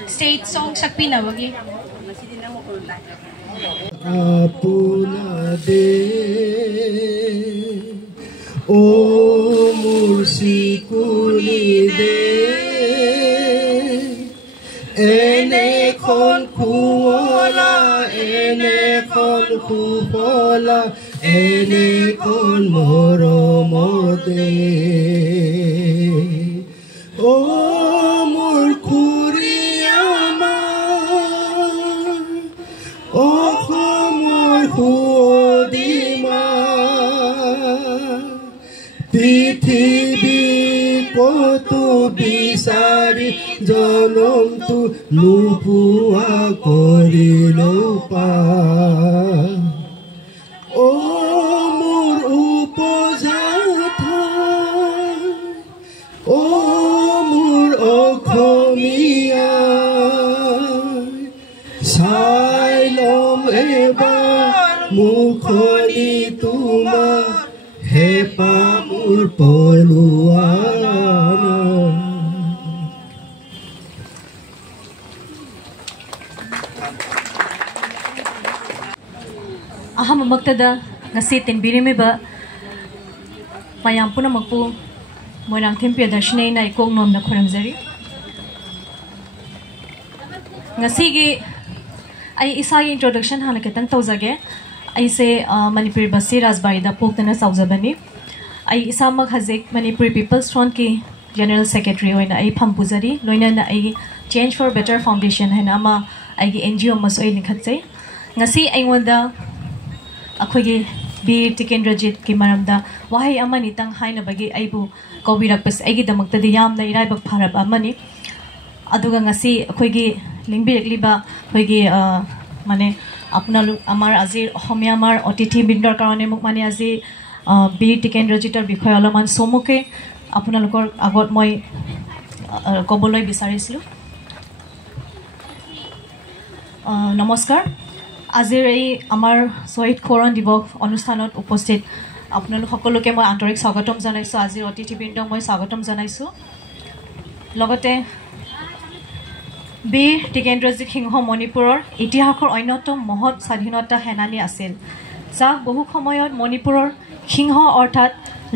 state song sakpi nabagi Apuna de O Mursi Kuli de Ene Kon Kuola Ene Kon Kupola Ene Kon Moromo de O Murkuriyama Hodima Prithibi koto bisari janam tu nupua korilo pa O mor upojatha O mor okhomia Sailom ebar mukhoni tuma hepa mur poluana Aham magtada ngasi tinbirimi ba mayam puna magpu moirang thimpi darshnay na ikong nom na khuramjari ngasi gi आई इसाई introduction हाना केतन तौजगे आई से मणिपुर बसी राजबारी दा पोक्तना साउजबनी आई इसामक हजिक मणिपुर पीपल्स फ्रंट की जनरल सेक्रेटरी होइना आई फमपुजरी लोइना आई चेंज फॉर बेटर फाउंडेशन हैना मा आई एनजीओ मसोइ निखत्से ngasi aingwanda akhoi bir tikendrajit ki maramda wahai amani tang haina bagi aibu kobirakpas aigi damakta di yam na irai bak pharab amani aduga ngasi akhoi gi লিংবিৰেকলিবা হয়কি মানে আপোনালোক আমাৰ আজিৰ অসমীয়া আমাৰ অতিথি বৃন্দৰ কাৰণে মোক মানে আজি বীৰ টিকেন্দ্ৰজিতৰ বিষয়ে অলপমান চমুকে আপোনালোকৰ আগত মই ক'বলৈ বিচাৰিছিলোঁ নমস্কাৰ আজিৰ এই আমাৰ শহীদ খোৰণ দিৱস অনুষ্ঠানত উপস্থিত আপোনালোক সকলোকে মই আন্তৰিক স্বাগতম জনাইছোঁ আজিৰ অতিথিবৃন্দক মই স্বাগতম জনাইছোঁ লগতে বীৰ টিকেন্দ্ৰজিৎ সিংহ মণিপুৰৰ ইতিহাসৰ অন্যতম মহৎ স্বাধীনতা সেনানী আছিল যাক বহু সময়ত মণিপুৰৰ সিংহ অৰ্থাৎ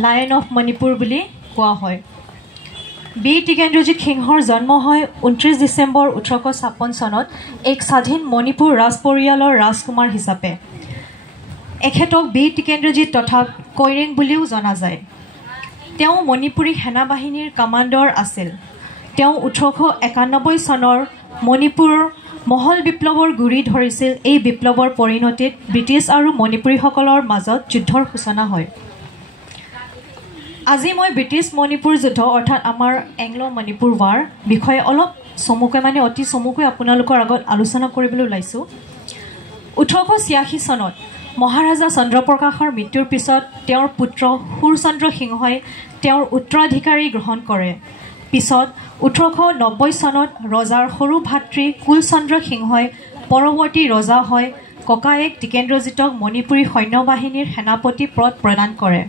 লায়ন অফ মণিপুৰ বুলি কোৱা হয় বীৰ টিকেন্দ্ৰজিৎ সিংহৰ জন্ম হয় 29 ডিচেম্বৰ 1856 চনত এক স্বাধীন মণিপুৰ ৰাজ পৰিয়ালৰ ৰাজকুমাৰ হিচাপে এখেতক বীৰ টিকেন্দ্ৰজিৎ তথা কৈৰেং বুলিও জনা যায় তেওঁ মণিপুৰী সেনাবাহিনীৰ কমাণ্ডাৰ আছিল তেওঁ 1891 চনৰ মণিপুৰৰ মহল বিপ্লৱৰ গুৰি ধৰিছিল এই বিপ্লৱৰ পৰিণতিত ব্ৰিটিছ আৰু মণিপুৰীসকলৰ মাজত যুদ্ধৰ সূচনা হয় আজি মই ব্ৰিটিছ মণিপুৰ যুদ্ধ অৰ্থাৎ আমাৰ এংলো মণিপুৰ ৱাৰ বিষয়ে অলপ চমুকৈ মানে অতি চমুকৈ আপোনালোকৰ আগত আলোচনা কৰিবলৈ ওলাইছোঁ 1886 চনত মহাৰাজা চন্দ্ৰপ্ৰকাশৰ মৃত্যুৰ পিছত তেওঁৰ পুত্ৰ সুৰচন্দ্ৰ সিংহই তেওঁৰ উত্তৰাধিকাৰী গ্ৰহণ কৰে পিছত 1890 চনত ৰজাৰ সৰু ভাতৃ কুলচন্দ্ৰ সিংহই পৰৱৰ্তী ৰজা হয় ককায়েক টিকেন্দ্ৰজিতক মণিপুৰী সৈন্যবাহিনীৰ সেনাপতি পদ প্ৰদান কৰে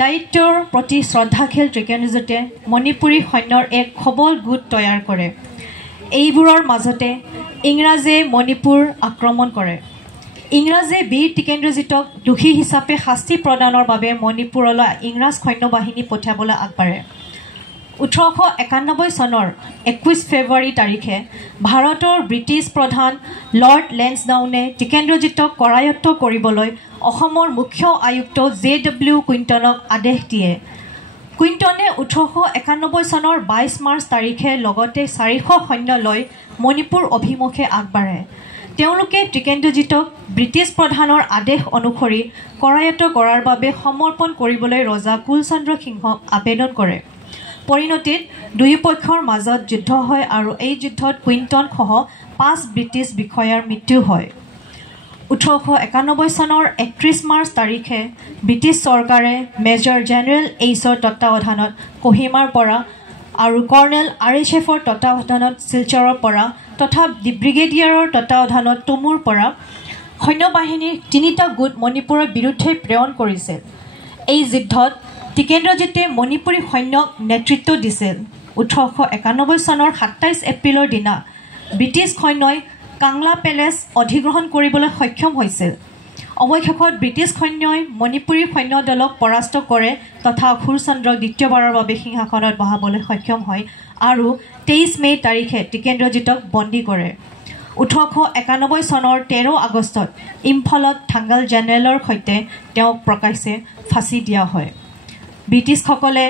দায়িত্বৰ প্ৰতি শ্ৰদ্ধাশীল টিকেন্দ্ৰজিতে মণিপুৰী সৈন্যৰ এক সবল গোট তৈয়াৰ কৰে এইবোৰৰ মাজতে ইংৰাজে মণিপুৰ আক্ৰমণ কৰে ইংৰাজে বীৰ টিকেন্দ্ৰজিতক দোষী হিচাপে শাস্তি প্ৰদানৰ বাবে মণিপুৰলৈ ইংৰাজ সৈন্যবাহিনী পঠিয়াবলৈ আগবাঢ়ে 1891 চনৰ 21 ফেব্ৰুৱাৰী তাৰিখে ভাৰতৰ ব্ৰিটিছ প্ৰধান লৰ্ড লেন্সডাউনে টিকেন্দ্ৰজিতক কৰায়ত্ব কৰিবলৈ অসমৰ মুখ্য আয়ুক্ত JW কুইণ্টনক আদেশ দিয়ে কুইণ্টনে 1891 চনৰ 22 মাৰ্চ তাৰিখে লগতে 400 সৈন্য লৈ মণিপুৰ অভিমুখে আগবাঢ়ে তেওঁলোকে টিকেন্দ্ৰজিতক ব্ৰিটিছ প্ৰধানৰ আদেশ অনুসৰি কৰায়ত্ব কৰাৰ বাবে সমৰ্পণ কৰিবলৈ ৰজা কুলচন্দ্ৰ সিংহক আবেদন কৰে পৰিণতিত দুয়োপক্ষৰ মাজত যুদ্ধ হয় আৰু এই যুদ্ধত কুইণ্টন সহ 5 ব্ৰিটিছ বিষয়াৰ মৃত্যু হয় 1891 চনৰ 31 মাৰ্চ তাৰিখে ব্ৰিটিছ চৰকাৰে মেজৰ জেনেৰেল এইচৰ তত্বাৱধানত কোহিমাৰ পৰা আৰু কৰ্ণেল RHFৰ তত্বাৱধানত শিলচৰৰ পৰা তথা ব্ৰিগেডিয়াৰৰ তত্বাৱধানত তুমুৰ পৰা সৈন্যবাহিনীৰ 3টা গোট মণিপুৰৰ বিৰুদ্ধে প্ৰেৰণ কৰিছিল এই যুদ্ধত টিকেন্দ্ৰজিতে মণিপুৰী সৈন্যক নেতৃত্ব দিছিল 1891 চনৰ 27 এপ্ৰিলৰ দিনা ব্ৰিটিছ সৈন্যই কাংলা পেলেচ অধিগ্ৰহণ কৰিবলৈ সক্ষম হৈছিল অৱশেষত ব্ৰিটিছ সৈন্যই মণিপুৰী সৈন্য দলক পৰাস্ত কৰে তথা সুৰচন্দ্ৰক দ্বিতীয়বাৰৰ বাবে সিংহাসনত বহাবলৈ সক্ষম হয় আৰু 23 মে তাৰিখে টিকেন্দ্ৰজিতক বন্দী কৰে 1891 চনৰ 13 আগষ্টত ইম্ফলত থাংগাল জেনেৰেলৰ সৈতে তেওঁক প্ৰকাশ্যে ফাঁচি দিয়া হয় ব্ৰিটিছসকলে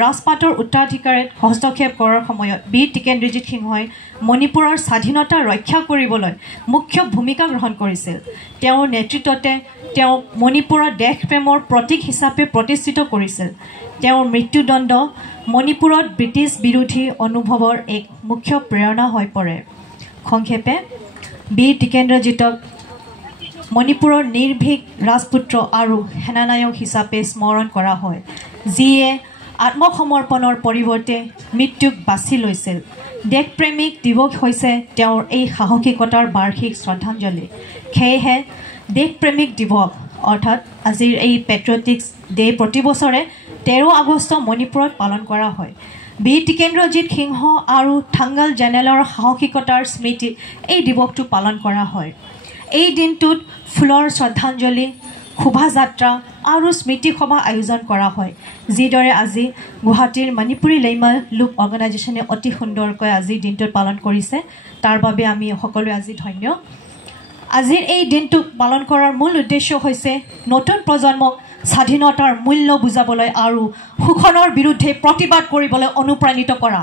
ৰাজপাটৰ উত্তৰাধিকাৰীত হস্তক্ষেপ কৰাৰ সময়ত বীৰ টিকেন্দ্ৰজিত সিংহই মণিপুৰৰ স্বাধীনতা ৰক্ষা কৰিবলৈ মুখ্য ভূমিকা গ্ৰহণ কৰিছিল তেওঁৰ নেতৃত্বতে তেওঁ মণিপুৰৰ দেশপ্ৰেমৰ প্ৰতীক হিচাপে প্ৰতিষ্ঠিত কৰিছিল তেওঁৰ মৃত্যুদণ্ড মণিপুৰত ব্ৰিটিছ বিৰোধী অনুভৱৰ এক মুখ্য প্ৰেৰণা হৈ পৰে সংক্ষেপে বীৰ টিকেন্দ্ৰজিতক মণিপুৰৰ নিৰ্ভীক ৰাজপুত্ৰ আৰু সেনানায়ক হিচাপে স্মৰণ কৰা হয় যিয়ে আত্মসমৰ্পণৰ পৰিৱৰ্তে মৃত্যুক বাছি লৈছিল দেশপ্ৰেমিক দিৱস হৈছে তেওঁৰ এই সাহসিকতাৰ বাৰ্ষিক শ্ৰদ্ধাঞ্জলি সেয়েহে দেশপ্ৰেমিক দিৱস অৰ্থাৎ আজিৰ এই পেট্ৰিয়টিক্স ডে প্ৰতি বছৰে 13 আগষ্ট মণিপুৰত পালন কৰা হয় বীৰ টিকেন্দ্ৰজিত সিংহ আৰু থাংগাল জেনেৰেলৰ সাহসিকতাৰ স্মৃতিত এই দিৱসটো পালন কৰা হয় এই দিনটোত ফুলৰ শ্ৰদ্ধাঞ্জলি শোভাযাত্ৰা আৰু স্মৃতি সভা আয়োজন কৰা হয় যিদৰে আজি গুৱাহাটীৰ মণিপুৰী লেইমা লুক অৰ্গেনাইজেশ্যনে অতি সুন্দৰকৈ আজিৰ দিনটোত পালন কৰিছে তাৰ বাবে আমি সকলোৱে আজি ধন্য আজিৰ এই দিনটো পালন কৰাৰ মূল উদ্দেশ্য হৈছে নতুন প্ৰজন্মক স্বাধীনতাৰ মূল্য বুজাবলৈ আৰু শোষণৰ বিৰুদ্ধে প্ৰতিবাদ কৰিবলৈ অনুপ্ৰাণিত কৰা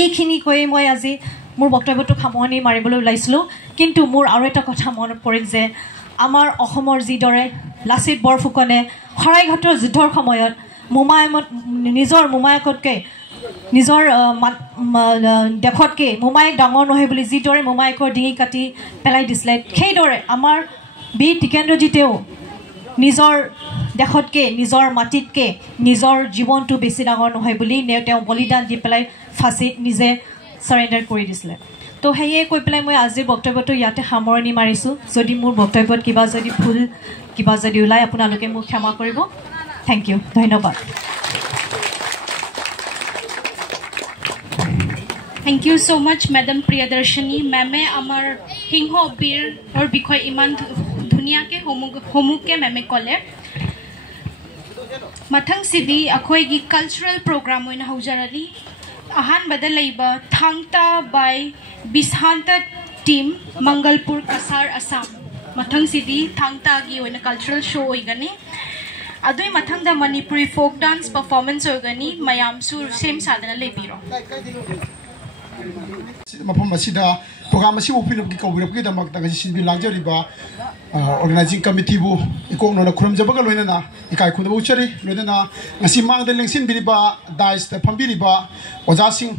এইখিনি কৈ মই আজি মোৰ বক্তব্যটো সামৰণি মাৰিবলৈ ওলাইছিলোঁ কিন্তু মোৰ আৰু এটা কথা মনত পৰিল যে আমাৰ অসমৰ যিদৰে লাচিত বৰফুকনে শৰাইঘাটৰ যুদ্ধৰ সময়ত নিজৰ মোমায়েকতকৈ নিজৰ দেশতকৈ মোমায়েক ডাঙৰ নহয় বুলি যিদৰে মোমায়েকৰ ডিঙি কাটি পেলাই দিছিলে সেইদৰে আমাৰ বীৰ টিকেন্দ্ৰজিতেও নিজৰ দেশতকৈ নিজৰ মাটিতকৈ নিজৰ জীৱনটো বেছি ডাঙৰ নহয় বুলি তেওঁ বলিদান দি পেলাই ফাঁচীত নিজে সাৰেণ্ডাৰ কৰি দিছিলে তো সেয়ে কৈ পেলাই মই আজিৰ বক্তব্যটো ইয়াতে সামৰণি মাৰিছোঁ যদি মোৰ বক্তব্যত কিবা যদি ভুল কিবা যদি ওলাই আপোনালোকে মোক ক্ষমা কৰিব থেংক ইউ ধন্যবাদ Thank you so much, Madam Priyadarshini. Ma'ame amar Hingho Bir or Bikhoy iman dunia ke homuk ke ma'ame kole. Mathang sidi akhoi gi cultural program oina haujarali. Ahan badalaiba thangta by Bishanta team Mangalpur Kasar Assam. Mathang sidi thangta gi oina cultural show oigani. Adoi mathang da Manipuri folk dance performance oigani mayam sur same sadana lebiro. मफम असिदा program असिबु फिनबकी कौबिरबकी दमक तंग सिनबि लांजरिबा organising committee बु इकोंगनो खुरमजबगा लोइनना इकाय खुनबु उचरी लोइनना ngasi mangda lengsin biriba dais ta phambiriba ojasing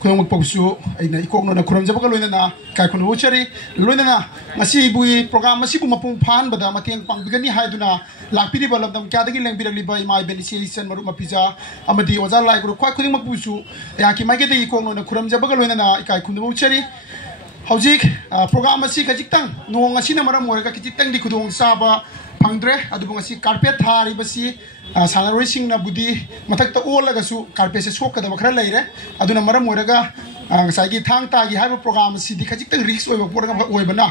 Khurram पौसु अना इकोंगनो खुरमजबगा लोइनना इकाय खुनबु उचरी लोइनना ngasi बुई programme असिबु मपुंग फानबदा मतेंग पांगबिगनि हायदुना लाकपिरिबा लमदम क्यादगी लेंबिरलिबा EMI बेनिसिएशन मरु मपिजा अमदि ओजा लाइगुरु ख्वाइ खुदिंग मपुसु याकि माइगेदे इकोंगनो खुरमजबगा लोइनना इकाय खुनबु उचरी हौजिक प्रोग्राम असी खजिक्तंग नोंग असिना मरम ओरगा खजिक्तंग दि खुदोंग साबा फंगद्रे अदुबंग असी कारपेट थारिबसी सानारोइसिंगना बुदि मथक्ता ओलगसु कारपेट से सोकदब खरा लैरे अदुना मरम ओरगा साइगी थांग तागी हाइबो प्रोग्राम असी दि खजिक्तंग रिस्क ओइबो पोरगा ओइबना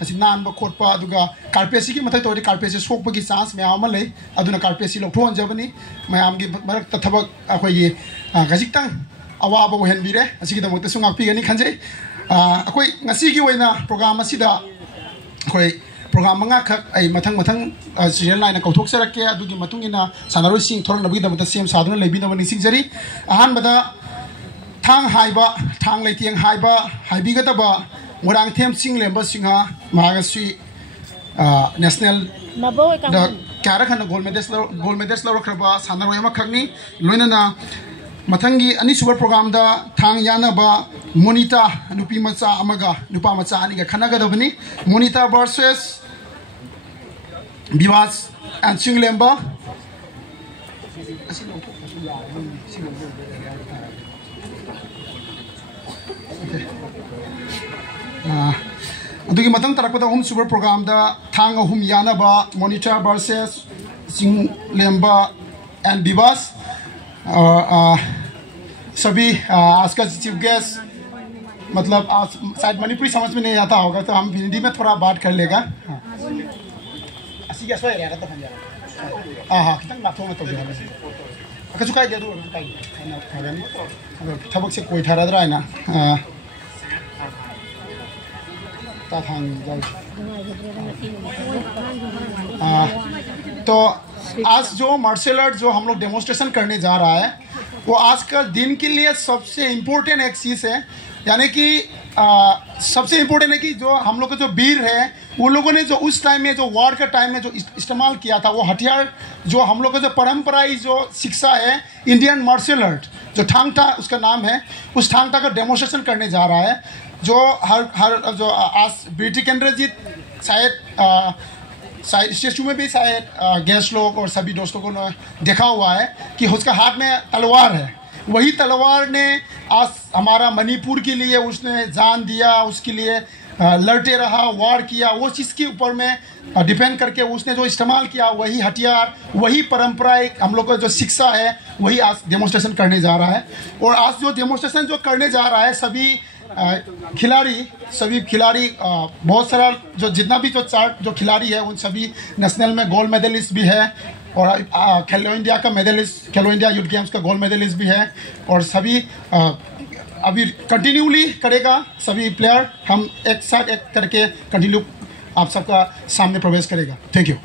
असी नानबा खोटपा अदुगा कारपेट सिगी मथक्ता ओदि कारपेट से सोकबगी चांस मयाम लै अदुना कारपेट सि लौथोन जबनी मयामगी मरक्ता थबक अखोयगी खजिक्तंग अवाबो हेनबिरे असिगी दमक्ता सुंगापीगनी खंजै अखोई ngasi प्रोग्राम असिदा अखोई प्रोग्राम मंगा खक आई मथंग मथंग सीरियल लाइन कौथोक सरके अदुगी मतुंगिना सानारोइ सिंग थोरनबगी दमता सेम सादुना लेबिनब निसिंग जरी अहान बदा थांग हाइबा थांग लेतियंग हाइबा हाइबिगतबा मोरांग थेम सिंग लेंबा सिंहा मागसी नेशनल द क्यारखन गोल्ड मेडल्स लौरखरबा सानारोइ अमा खकनी लोइनना मथंगी अनिसुबर प्रोग्राम दा थांग यानबा मोनिता नुपी मचा अमगा नुपा मचा अनिगा खनागदबनी मोनिता वर्सेस बिवास एंड सिंगलेंबा अदुगी मतंग तरकदा होम सुपर प्रोग्राम दा थांग अहुम यानबा मोनिटा वर्सेस सिंगलेंबा एंड बिवास सभी आज का चीफ गेस्ट मतलब आज शायद मणिपुरी समझ में नहीं आता होगा तो हम हिंदी में थोड़ा बात कर लेगा हाँ खितंग माथों में तो कछु काय दे दो थबक से कोई ठहरा है ना तो आज जो मार्शल आर्ट जो हम लोग डेमोन्स्ट्रेशन करने जा रहा है वो आज का दिन के लिए सबसे इम्पोर्टेंट एक चीज़ है यानी कि सबसे इम्पोर्टेंट है कि जो हम लोग के जो वीर है वो लोगों ने जो उस टाइम में जो वॉर के टाइम में जो इस्तेमाल किया था वो हथियार जो हम लोग का जो परंपराई जो शिक्षा है इंडियन मार्शल आर्ट जो थांगटा उसका नाम है उस थांगटा का डेमोन्स्ट्रेशन करने जा रहा है जो हर जो आज ब्रिटिकेंद्रजीत शायद स्टेचू में भी शायद गेस्ट लोग और सभी दोस्तों को देखा हुआ है कि उसका हाथ में तलवार है वही तलवार ने आज हमारा मणिपुर के लिए उसने जान दिया उसके लिए लड़ते रहा वार किया वो चीज़ के ऊपर में डिपेंड करके उसने जो इस्तेमाल किया वही हथियार वही परंपराएं हम लोग का जो शिक्षा है वही आज डेमोन्स्ट्रेशन करने जा रहा है और आज जो डेमोन्स्ट्रेशन जो करने जा रहा है सभी खिलाड़ी बहुत सारा जो जितना भी जो खिलाड़ी है उन सभी नेशनल में गोल्ड मेडलिस्ट भी है और खेलो इंडिया का मेडलिस्ट खेलो इंडिया यूथ गेम्स का गोल्ड मेडलिस्ट भी है और सभी अभी कंटिन्यूली करेगा सभी प्लेयर हम एक साथ एक करके कंटिन्यू आप सबका सामने प्रवेश करेगा थैंक यू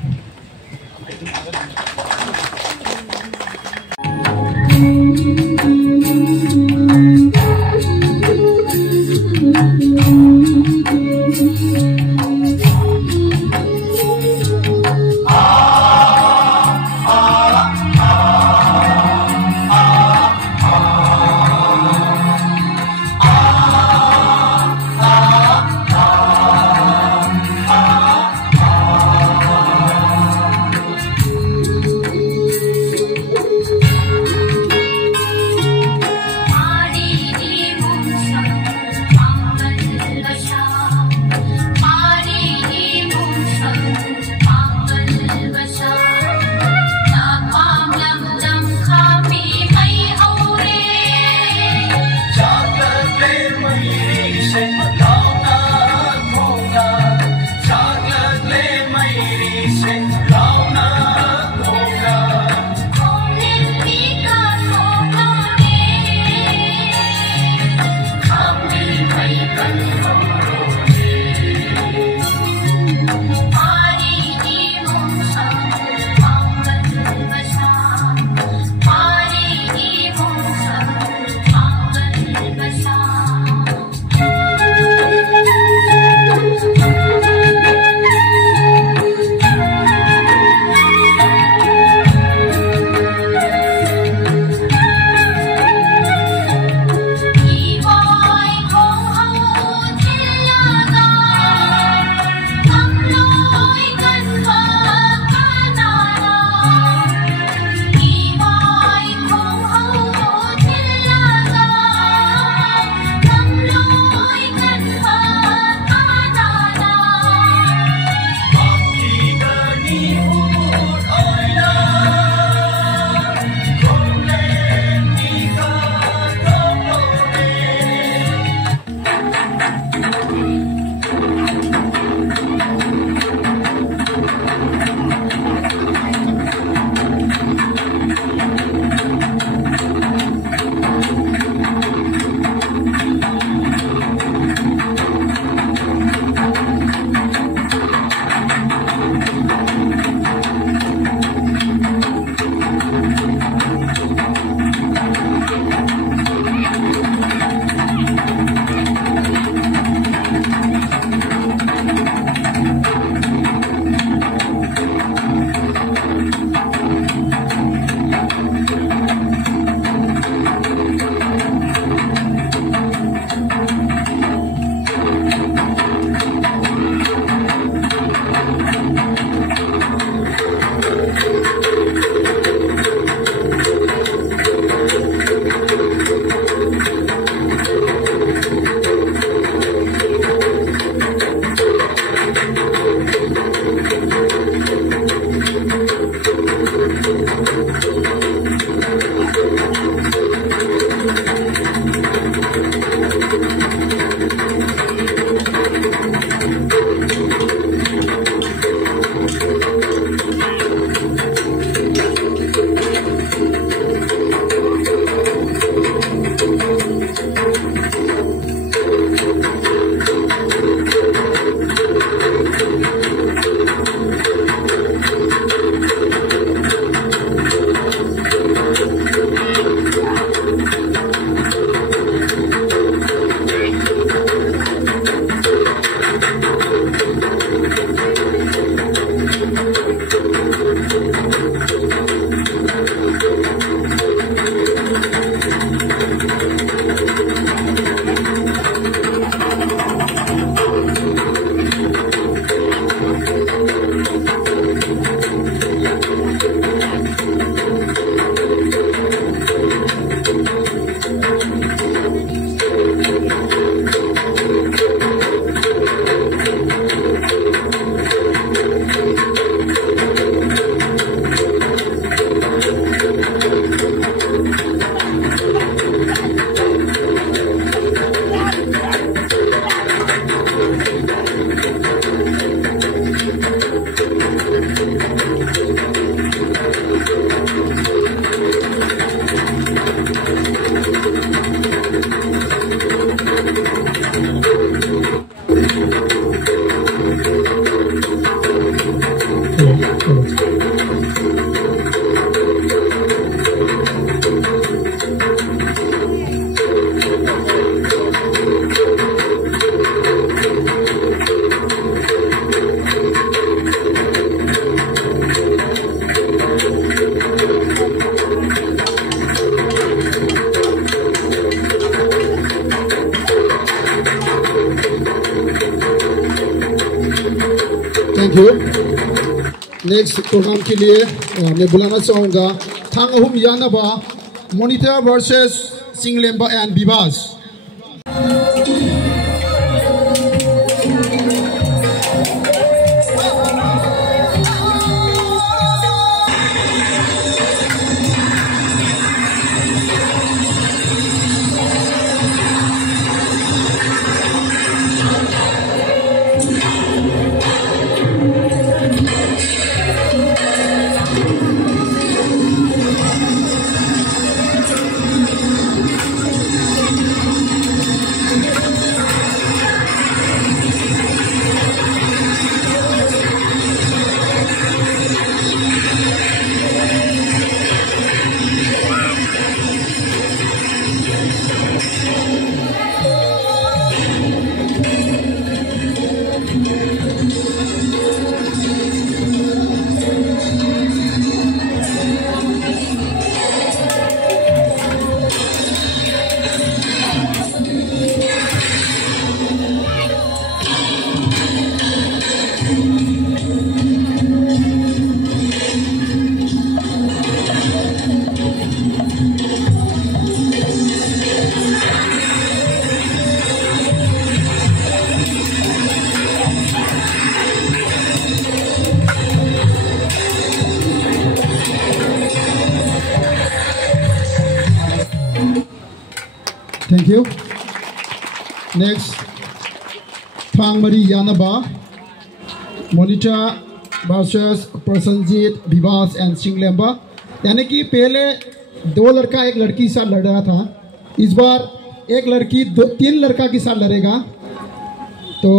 नेक्स्ट प्रोग्राम के लिए मैं बुलाना चाहूँगा थांग अहुम यानबा Monita versus Singlemba and Bibas. Thank you. Next, Phang Mari Yanaba, Monica versus Prasenjit, Bibas and Singlemba. यानी कि पहले दो लड़का एक लड़की के साथ लड़ रहा था, इस बार एक लड़की तीन लड़का के साथ लड़ेगा। तो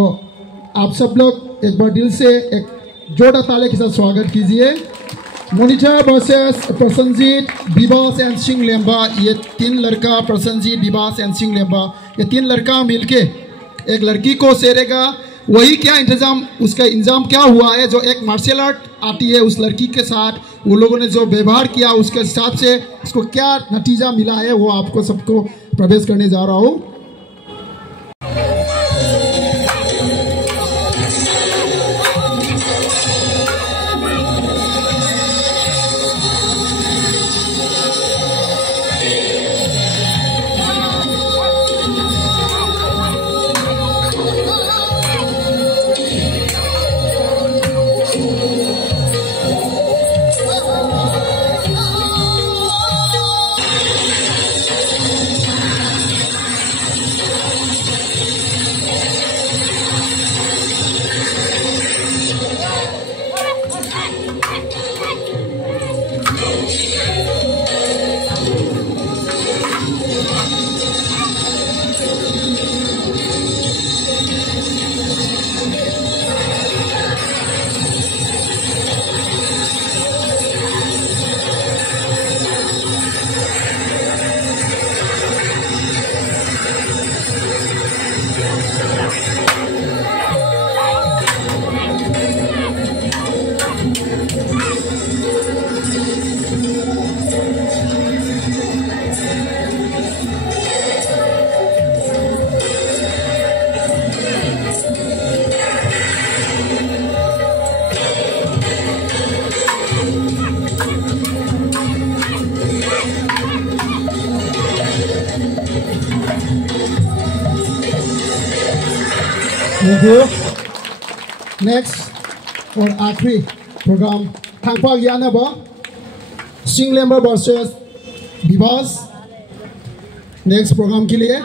आप सब लोग एक बार दिल से एक जोड़ा ताले के साथ स्वागत कीजिए। मोनिटा वर्सेस प्रसन्नजीत, बिबास एंड सिंगलेम्बा, ये तीन लड़का प्रसन्नजीत, बिबास एंड सिंगलेम्बा, ये तीन लड़का मिलके एक लड़की को सेरेगा। वही क्या इंतजाम, उसका इंजाम क्या हुआ है, जो एक मार्शल आर्ट आती है उस लड़की के साथ, वो लोगों ने जो व्यवहार किया उसके हिसाब से उसको क्या नतीजा मिला है, वो आपको सबको प्रवेश करने जा रहा हूँ। Thank you. Next और आखिरी प्रोग्राम थांगपा यानबा सिंगलेम्बा वर्सेस बिबास। नेक्स्ट प्रोग्राम के लिए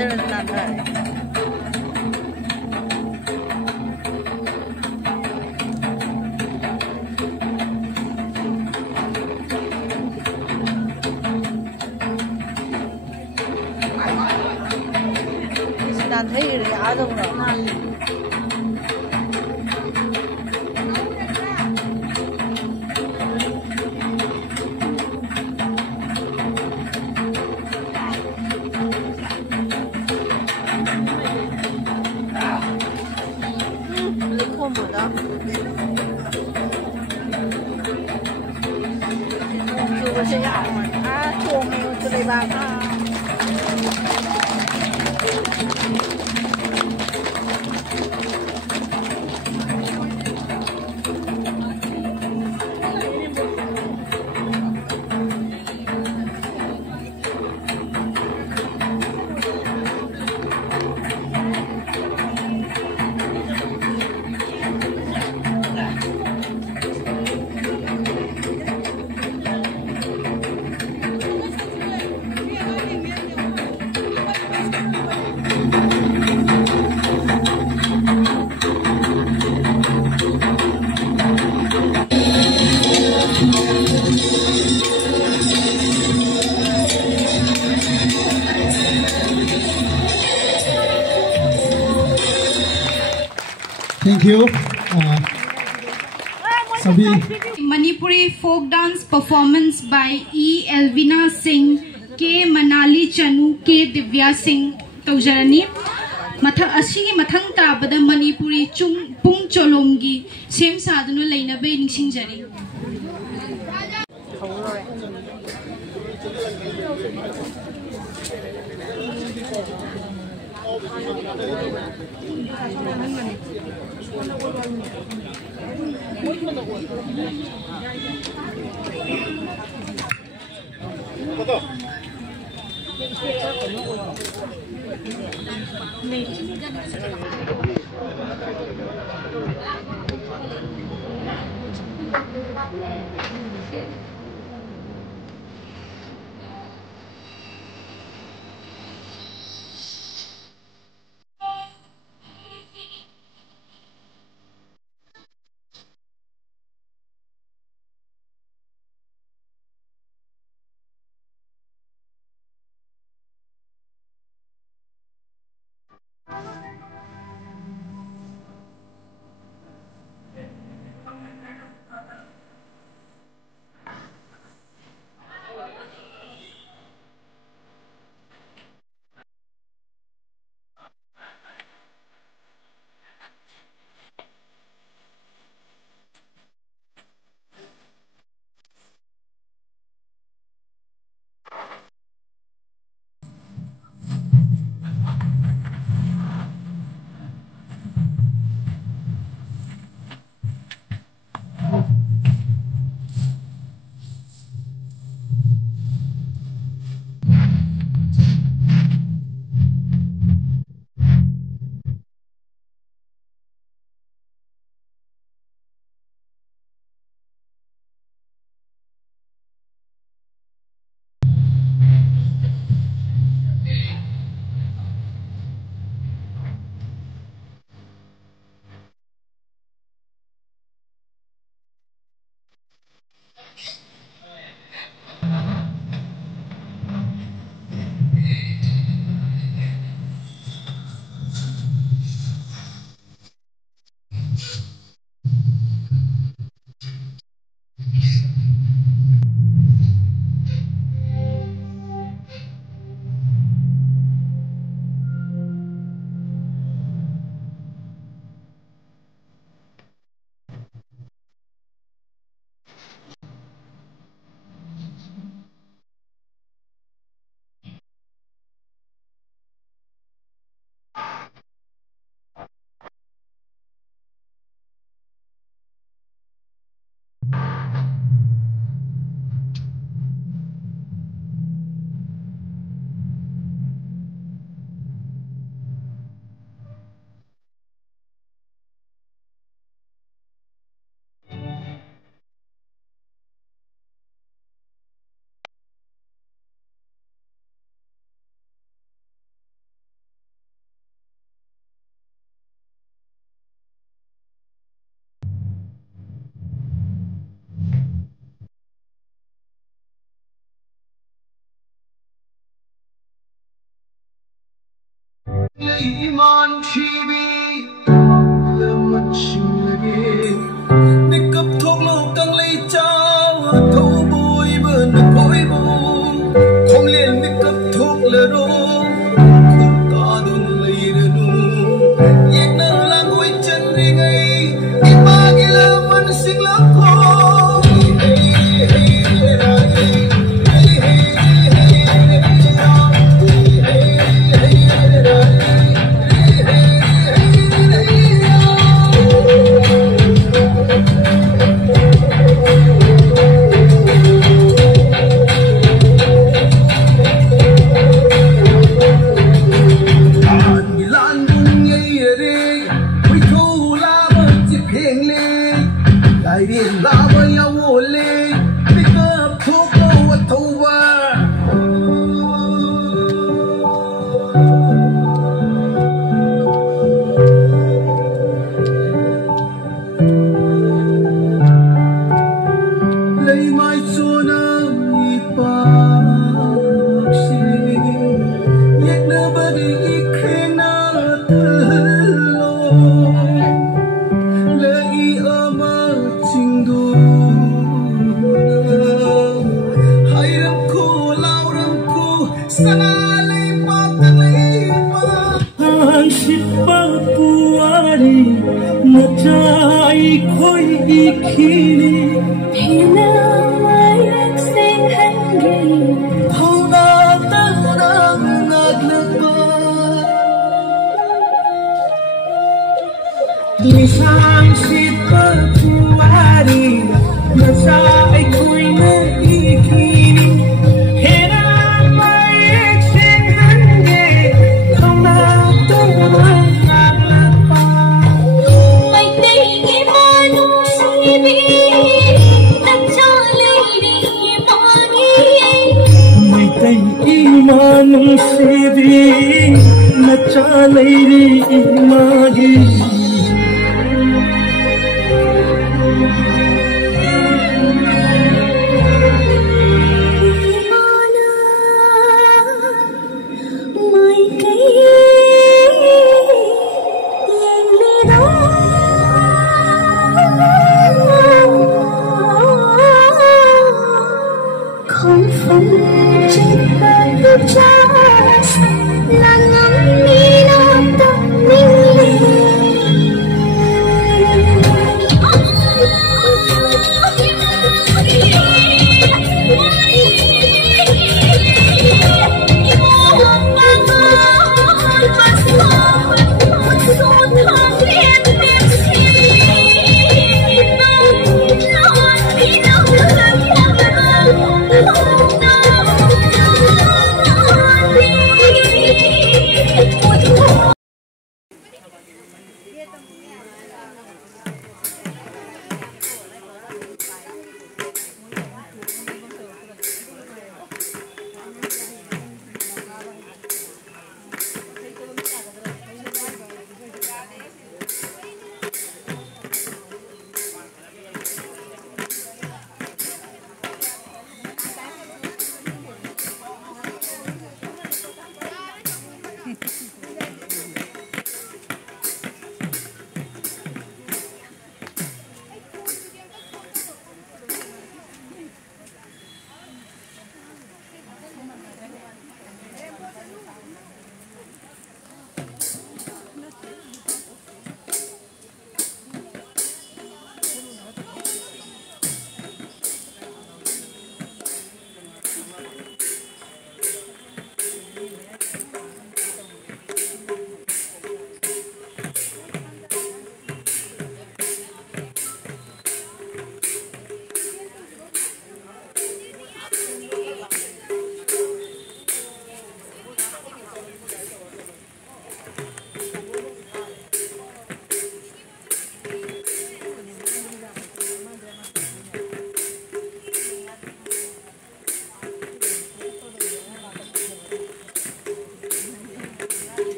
Thank you. सभी Manipuri folk dance performance by E. Elvina Singh, K. Manali Chanu, K. Divya Singh Taujarani. Asigi mathang tabada Manipuri Pung Cholomgi, Sem Sadunu Laina Bay Nixing Jari. Iman TV Lamat Shulage Nikap Thok Lo Tang Lei Chao Thâu Bôi Bơn Khoi Bo Không Liên Nikap Thok La Ro Khúc Ta Dun Lei Ra Nu Yek Na Lang Hoi Chan Ri Ngai Ima Gila Man Sing La Ko Hey Hey Hey Ra Hey Hey Hey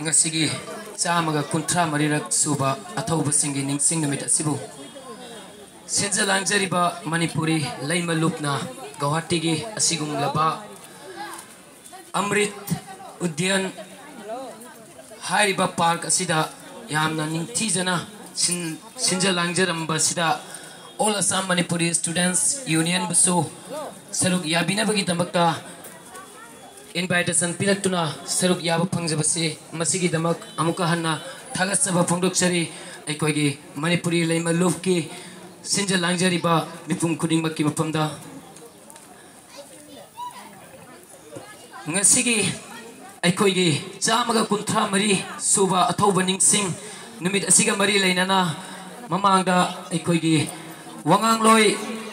ngasi chamaga kuntra marirak suba athauba singi ningsing numit asibu sinja langjariba manipuri laima lupna Guwahati gi asigum laba Amrit Udyan hariba park asida yamna ningthijana sinja langjaramba sida All Assam Manipuri Students Union busu saruk yabina bagi tamakta invitation pilaktuna saruk yaba phangjabase masigi damak amuka hanna thagasaba phongdoksari aikoigi Manipuri laima lufki sinja langjariba mipum khuding makki mapamda ngasigi aikoigi chamaga kunthra mari suba athauba ningsing numit asiga mari leinana mamangda aikoigi wangang loi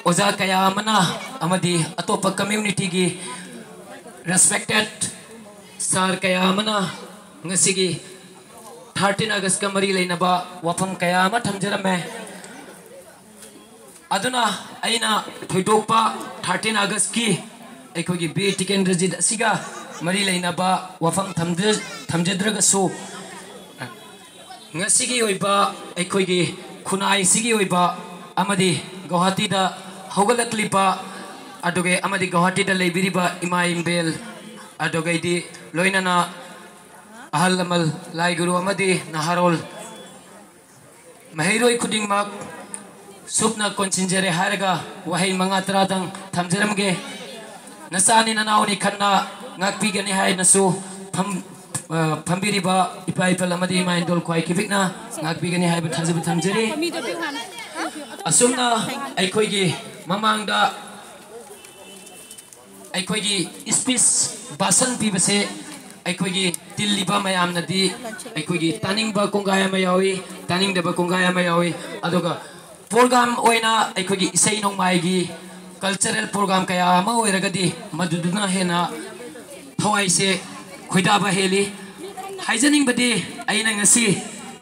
oja kaya mana amadi atopa community gi respected sar kaya mana ngasigi 13 August ka mari leinaba wafam kaya ma thamjarame aduna aina thoidokpa 13 August ki aikogi be tiken rajid asiga mari leinaba wafam thamjadraga so ngasigi oiba aikogi khunai sigi oiba amadi Guwahati da hogalaklipa adoge amadi Guwahati da leibiriba ima imbel adoge di loinana ahalamal lai guru amadi naharol mahiroi khudingmak supna konsinjere haraga wahai manga tradang thamjaramge nasani nanauni khanna ngakpi gani hai nasu phambiriba ipai palamadi maindol khoi kibikna ngakpi gani hai thajabu thamjari asumna aikoigi mamangda aikoigi speech basan pibase aikoigi tilliba mayamnadi aikoigi taningba kongaya mayawi taningdaba kongaya mayawi adoga program oina aikoigi isai nongmaigi cultural program kaya ama oiragadi maduduna hena thawai se khoidaba heli haijaning badi aina ngasi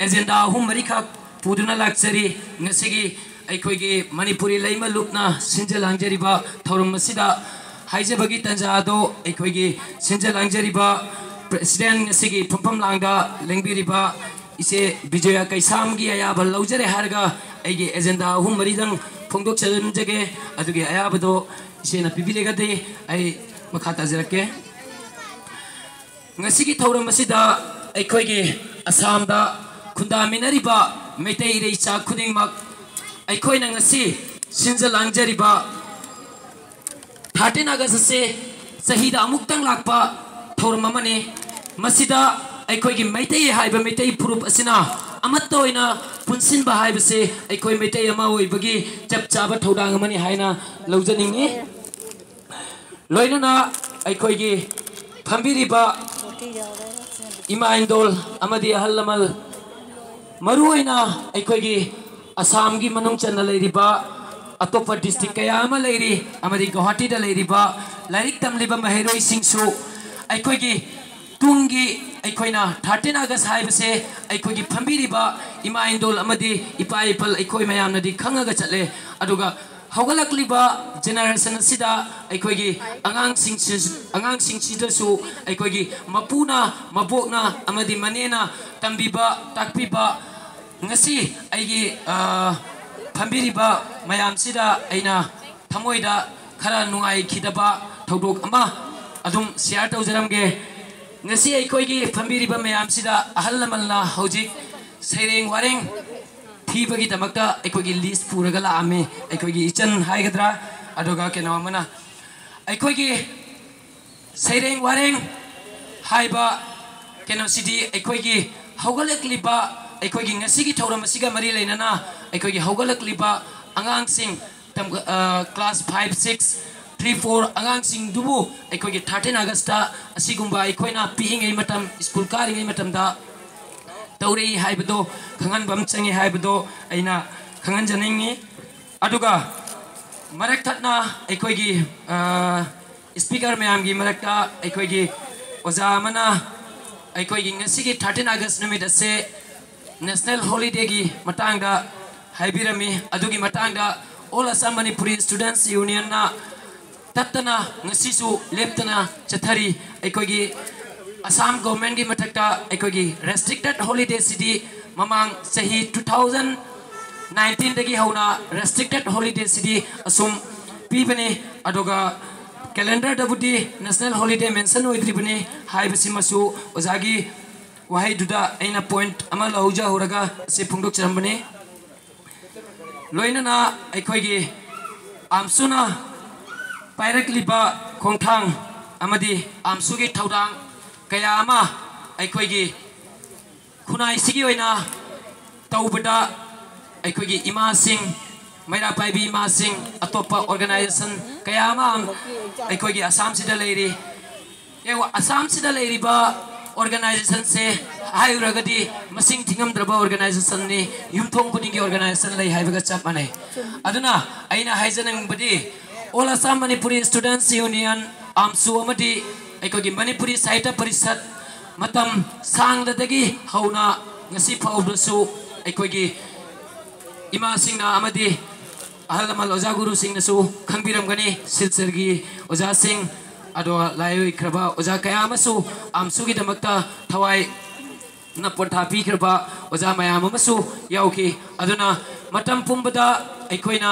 agenda hum marikha puduna lakchari ngasigi aikoigi Manipuri laima lupna sinja langjariba thorum masida haijabagi tanjado aikoigi sinja langjariba president ngasigi phampam langda lengbiriba ise Bijaya Kaisamgi ayaba laujare harga aigi agenda hum maridang phongdok chajage adugi ayabado ise na pibilegade ai makhata jarake ngasigi thorum masida aikoigi Assamda khundaminariba meitei reicha khudingmak aikoina ngasi sinja langjariba 13 August se sahida amuktang lakpa thormamane masida aikoigi meitei haiba meitei purup asina amattoina punsin ba haiba se aikoi meitei ama oibagi chapchaba thodang amani haina laujaningi loinana aikoigi phambiriba ima indol amadi ahalamal maruina aikoigi Assam gi manung chana leiriba atopa district kaya ama leiri amadi Guwahati da leiriba lairik tamliba mahiroi singsu aikoigi tungi aikoina 13 August haibase aikoigi phambiriba ima indol amadi ipai pal aikoi mayam nadi khangaga chatle aduga hogalakliba generation sida aikoigi angang singsi su aikoigi mapuna mabokna amadi manena tambiba takpiba ngasi aigi phambiriba mayam sida aina thamoida khara nungai khidaba thodok ama adum share tawjaramge ngasi aikoigi phambiriba mayam sida ahalamalna hojik saireng wareng thibagi tamakta aikoigi list puraga la ame aikoigi ichan haigadra adoga kenamana aikoigi saireng wareng haiba keno city aikoigi hogalakliba aikoigi ngasigi thauram asiga mari leinana aikoigi hogalakliba angang sing class 5 6 3 4 angang sing dubu aikoigi 13 August ta asigumba aikoina pihingai matam school karingai matam da taurei haibado khangan bam changi haibado aina khangan janingi aduga marak thatna aikoigi speaker mayam gi marakta aikoigi oja mana aikoigi ngasigi 13 August numit ase national holiday gi matangda haibirami adugi matangda All Assam Manipuri Students Union na tatana ngasisu leptana chathari aikoigi Assam government की मथक्ता अखोगी restricted holiday सिदी ममांग सही 2019 दगी होना restricted holiday सिदी असुम पीबने अदोगा calendar दबुदी national holiday mention होइद्रिबने हाइबसि मसु ओजागी वहाई दुदा अइना पॉइंट अमा लौजा होरगा से फुंगदोक चरमबने लोइनना अखोगी आमसुना पायरकलिबा खोंथांग अमदी आमसुगी थौदांग कया अमा अखोगी खुनाई सिगी ओइना तौबदा अखोगी इमा सिंह मैरा पाइबी इमा सिंह अतोपा ऑर्गेनाइजेशन कया अमा अखोगी असम सिदा लेरी ये असम सिदा लेरीबा ऑर्गेनाइजेशन से हायुरगदी मसिंग थिंगमद्रबा ऑर्गेनाइजेशन ने युमथोंग खुदिंगी ऑर्गेनाइजेशन लई हाइबगा चप माने अदुना अइना हाइजनंगबदी all Assam Manipuri students union आमसु अमदी अखोगी मणिपुरी साहित्य परिषद मतम सांगदगी हौना ngasi फाउबसु अखोगी इमा सिंगना अमदी अहल लमल ओजा गुरु सिंगनसु खंगबिरमगनी सिलसरगी ओजा सिंह अदो लायोई खरबा ओजा कयामसु आमसुगी दमक्ता थवाई न पोंथा पीखरबा ओजा मयाम अमसु याउकी अदुना मतम पुंबदा अखोइना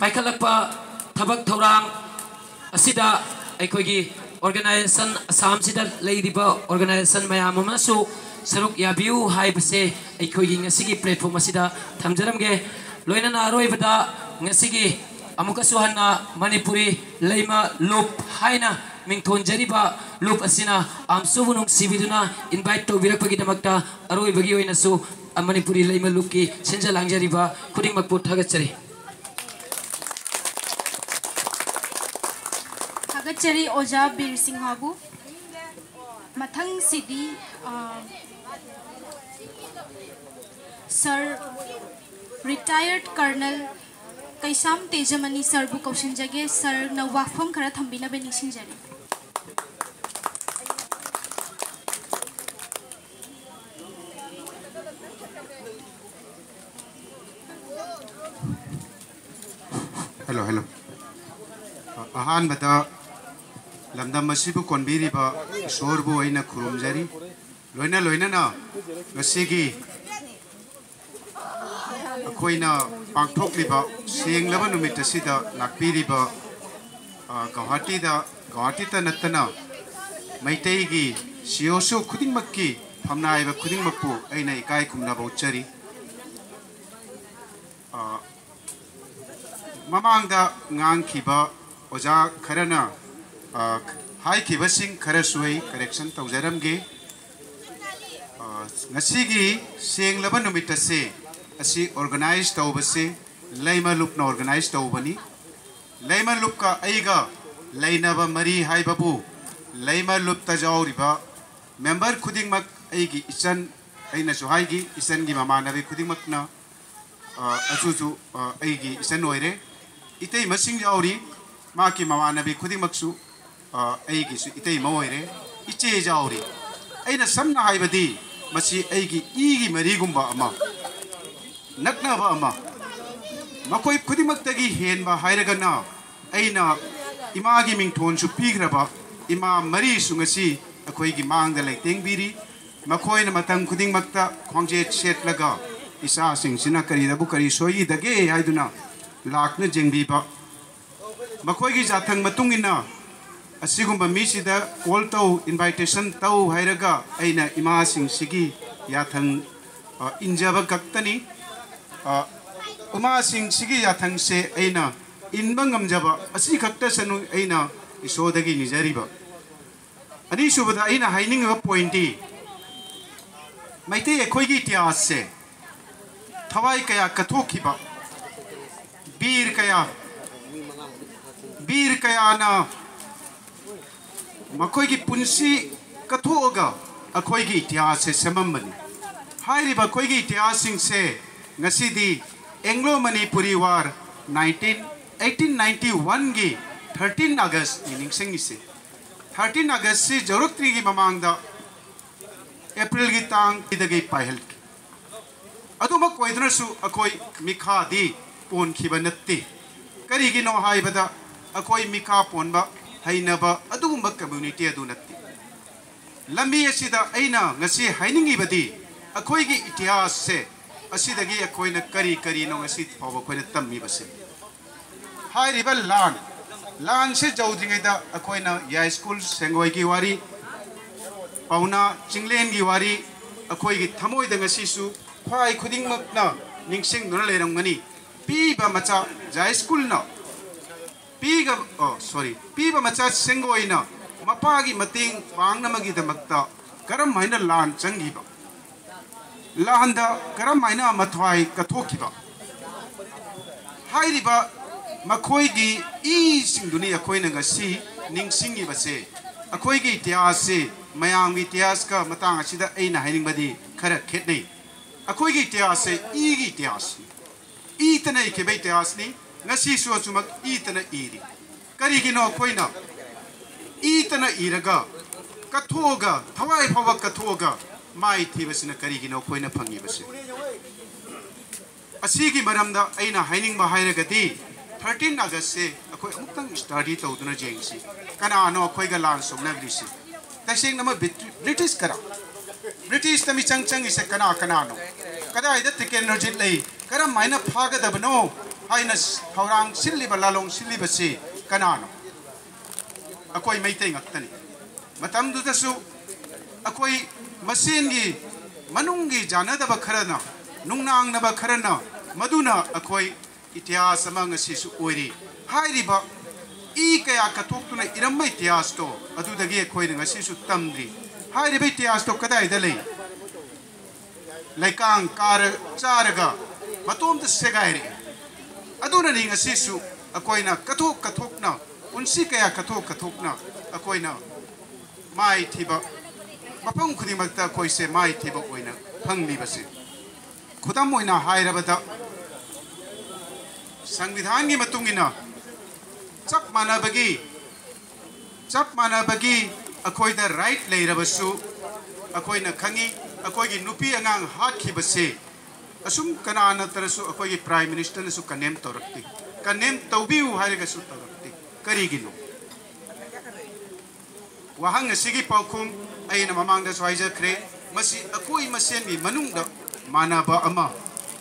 पाइखलकपा थबक थौरांग असिदा अखोगी ऑर्गेनाइजेशन असम सिदा लेरिबा ऑर्गेनाइजेशन मयाम अमसु सरुक याबिउ हाइबसे अखोगी ngasiगी प्लेटफॉर्म असिदा थमजरमगे लोइनना अरोइबदा ngasiगी अमुकसु हन्ना मणिपुरी लेमा लूप हाइना मिंगथोन जरिबा लूप असिना आमसुबुनुंग सिबिदुना इनवाइट तौबिरकपगिदमक्ता अरोइबगी ओइनसु मणिपुरी लेमा लूप की सिंजा लांगजरिबा खुदिंगमकपु थागतचरी थागतचरी ओजा बीर सिंहाबु मथंग सिदी सर रिटायर्ड कर्नल कैसाम तेजमनी सरबु कौशनजगे सर न वाफम खरा थंबिनबे निसिंजरी हेलो हेलो अहान बता लमदम मसिबु कोनबिरिबा सोरबु अइना खुरुमजरी लोइना लोइना ना गसिगी अखोइना पांगथोकलिबा सेंगलबा नुमित असिदा लाक्पिरिबा गुवाहाटीता नत्तना मैतेगी सियोसो खुदिंगमक्की फमनाइबा खुदिंगमक्पु अइना इकाय खुमनाबा उच्चरी ममांगदा ngang ओजा खरना हाइखिबसिंग खरा सुई करेक्शन तौजरमगे ngasiगी सेंगलबा नुमित से असी ऑर्गेनाइज तौबसे लेमा लुपना ऑर्गेनाइज तौबनी लेमा लुप का अइगा लेनाबा मरी हाइबाबु लेमा लुप तजाउरिबा मेंबर खुदिंगमक अइगी इसन अइना सुहाइगी इसन गी ममानबे खुदिंगमकना अचुचु अइगी इसन ओइरे इतै मसिंग जाउरी माकी ममानबे खुदिंगमकसु अइगी सु इतै मोइरे इचे जाउरी अइना समना हाइबदी मसी अइगी इगी मरीगुंबा अमा नक्नबा अमा मकोई खुदिमक्तगी हेनबा हाइरगना अइना इमागी मिंगथोनसु पीग्रबा इमा मरी सुंगसी अखोइगी मांगदा लेतेंगबिरी मखोइना मतंग खुदिमक्ता खोंजे सेटलगा इसा सिंगसिना करीदबु करी सोयीदगे हाइदुना लाखना जेंगबीबा मखोइगी जाथंग मतुंगिना असिगुंबा मिसिदा कॉल तौ इनविटेशन तौ हाइरगा अइना इमा सिंगसिगी याथंग इंजबा कक्तनी उमा सिंह सिगी याथंग से अइना इनबंगम जबा असि खक्ता सनु अइना इसोदगी निजरिबा अनि सुबदा अइना हाइनिंग पॉइंटी मैते एखोइगी इतिहास से थवाई कया कथोखिबा वीर कया ना मखोइगी पुंसी कथोगा अखोइगी इतिहास से सममबनी हाइरिबा खोइगी इतिहास सिंह से ngasiदी एंग्लो मणिपुरी वार 1891 की 13 अगस्त निंगसिंग से 13 अगस्त से जरूरत की ममांगदा अप्रैल की तांग इदगे पाहल अदुमक कोइदनसु अकोई मिखादी पोन खिबनत्ती करिगी नो हाइबदा अकोई मिखा पोनबा हाइनबा अदुगुंबा कम्युनिटी अदु नत्ती लम्बी असिदा अइना ngasi हाइनिंगी बदी अखोइगी इतिहास से असिदगी अखोइना करी करी नो ngasi फाव अखोइना तम्मी बसे हाइरिबा लान से जौद्रिङैदा अखोइना या स्कूल सेंगोइगी वारी पाउना चिंगलेनगी वारी अखोइगी थमोइदा ngasiसु ख्वाइ खुदिंगमकना निंगसिंग नुना लेरंगनी पीबा मचा जाय स्कूल ना पीबा मचा सेंगोइना मपागी मतिंग पांगनमगी दमक्ता करम हाइना लान चंगीबा लाहंदा करम हाइना मथवाई कथोखिबा हाइरिबा मखोइगी ई सिंगदुनी अखोइना ngasi निंगसिंगी बसे अखोइगी इतिहास से मयांगी इतिहास का मतांग असिदा अइना हाइनिंगबदी खरा खेतनै अखोइगी इतिहास से ईगी इतिहास ईतना इखेबे इतिहास नि ngasi सु अचुमक ईतना ईरी करिगिनो अखोइना ईतना इरगा कथोगा थवाई फाव कथोगा माई थीबसिना करिगिनो अखोइना फंगिबसे असीगी मरमदा अइना हाइनिंगबा हाइरगदी 13 अगस्त से अखोइ अमुक्तंग स्टडी तौदुना जेंगसी कनानो अखोइगा लान सोमनाग्रिसी तसेंग नम ब्रिटिश करा ब्रिटिश तमी चंग इसे कनानो कदाइदा टेक्नोलॉजी लई करम माइना फागदबनो हाइना हौरांग सिल्लिबा लालोंग सिल्लिबसे कनानो अखोइ मैतै ngakतनी मतमदुदसु अखोइ मसेनगी मनुंगी जानदबा खरना नुंगनांगनबा खरना मदुना अखोइ इतिहास ngasisu oiri hairiba ई कया कथोक्तुना इरम्बा इतिहास तो अदुदगी अखोइना ngasisu तमद्री हाइरिबा इतिहास तो कदाइदा लई लैकांग कार चारगा मतोमद सेगाइरे अदुना नि ngasisu अखोइना कथोकना उनसी कया कथोकना अखोइना माइ थिबा मफम खुदिमक्ता अखोइसे माइ थिबा ओइना फंगलिबसे खुदम ओइना हाइरबदा संविधान की मतुंगिना चप मानबगी अखोइदा राइट लेरबसु अखोइना खंगी अखोइगी नुपी अंगांग हातखिबसे असुम कनाना तरसु अखोइगी प्राइम मिनिस्टर नसु कनेम तौरक्ति कनेम तौबिउ हाइरगसु तौरक्ति करिगिनो वहांग सिगी पाउखुम अइना ममांगदा स्वाइजख्रे मसी अखोइ मसेनगी मनुंगदा मानबा अमा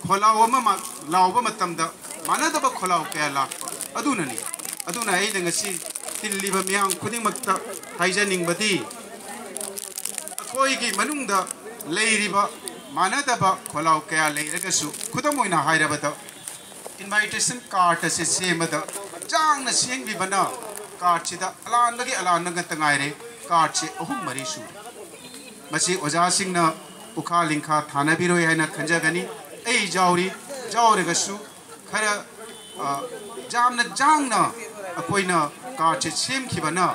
खोलाव अमा लावबा मतमदा मानदब खोलाव क्या लाप अदुननी अदुना अइना ngasi तिल्लिबा मियां खुदिमक्ता हाइजनिंगबदी अखोइगी मनुंगदा लेरिबा मानदब खोलाव क्या लेरगसु खुदम ओइना हाइरबदा इनविटेशन कार्ड से सेमदा जांगना सेंगबिबना कार्ड सिदा अलानबगी अलानंगा तंगाइरे कार्ड से अहुम मरीसु मसी ओजासिंगना उखा लिंखा थानाबिरोय हाइना खंजगनी ए जाउरगसु खरा जामना जांगना अखोइना कार्ड से सेमखिबना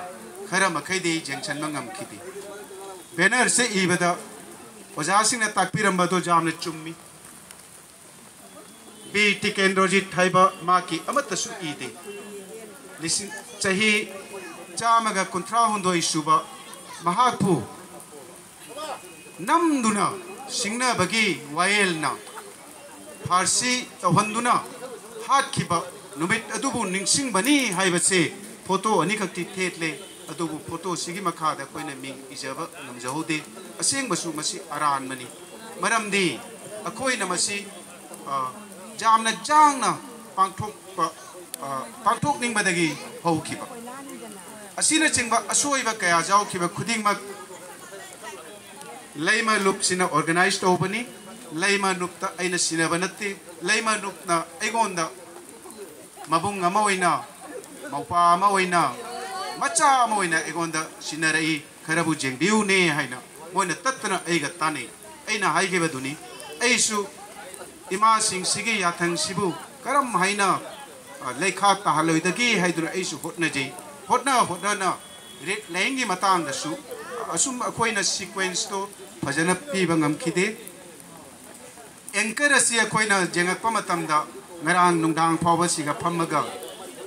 खरा मखैदे जेंगचनबा ngamखिदि बैनर से इबदा ओजासिंगना ताकपिरंबदो जामना चुम्मी बी टिकेंद्रोजित थाइबा माकी अमतसु इदे लिसिंग चाही चामगा कुंथ्रा हुंदोई सुबा महापु नमदुना सिंगना बगी वायलना फारसी तौहंदुना हातखिबा नुमित अदुबु निंगसिंगबनी हाइबसे फोटो अनिखक्ति थेटले अदुबु फोटो सिगी मखादा कोइना मिंग इजबा नमजहुदे असेंगबसु मसी अरानमनी मरमदी अखोइना मसी जामना जांगना पांथोक निंगबदगी हौखिबा असिना चिंगबा असोइबा कया जाउखिबा खुदिंगमक लैमा लुपसिना ऑर्गेनाइज तौबनी लैमा नुपता अइना सिनबा नत्ते लैमा नुपना अइगोंदा मबुंग अमा ओइना मौपा अमा ओइना मचा अमा ओइना अइगोंदा सिनरई खरबु जेंगबिउने हाइना मोइना तत्तना अइगा ताने अइना हाइगेबदुनी अइसु इमा सिंह सिगी याथंग सिबु करम हाइना लेखा ताहलोइदगी हाइदुना अइसु होटना लेंगी मतांगदसु असुम अखोइना सीक्वेंस तो फजना पीबा ngamkhide एंकर असी अखोइना जेंगकपा मतमदा ngarang nungdang phawba siga phammaga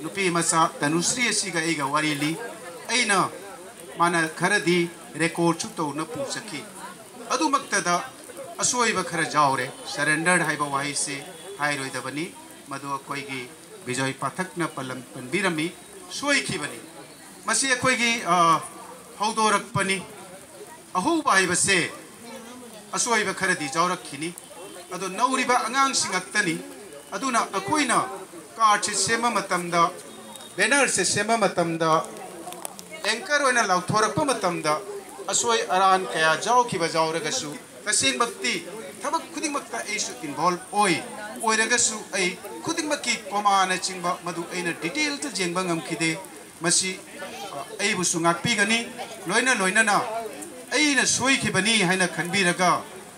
nupi masa tanusri asiga ega warili aina mana kharadi record chu to na pusaki adu maktada asoiba khara jawre surrendered haiba wahi se hairoi dabani madu akoigi bijoy pathakna palam panbirami soi khibani masi akoigi haudorak pani अहौबा हाइबसे असोइबा खरदी जावरखिनी अदो नौरिबा अंगांग सिंगक्तनी अदुना अकोइना card से सेमा मतमदा banner से सेमा मतमदा anchor ओइना लाउथोरकपा मतमदा असोय अरान कया जावखिबा जावरगसु तसेंगमक्ति थबक खुदिंगमक्ता एसु involve ओइरगसु ऐ खुदिंगमक्की कोमाना चिंगबा मदु ऐना detail त जेंगबा ngमखिदे मसी ऐबुसु ngakpigani लोइना लोइनाना ऐना सोइखिबनी हाइना खनबिरगा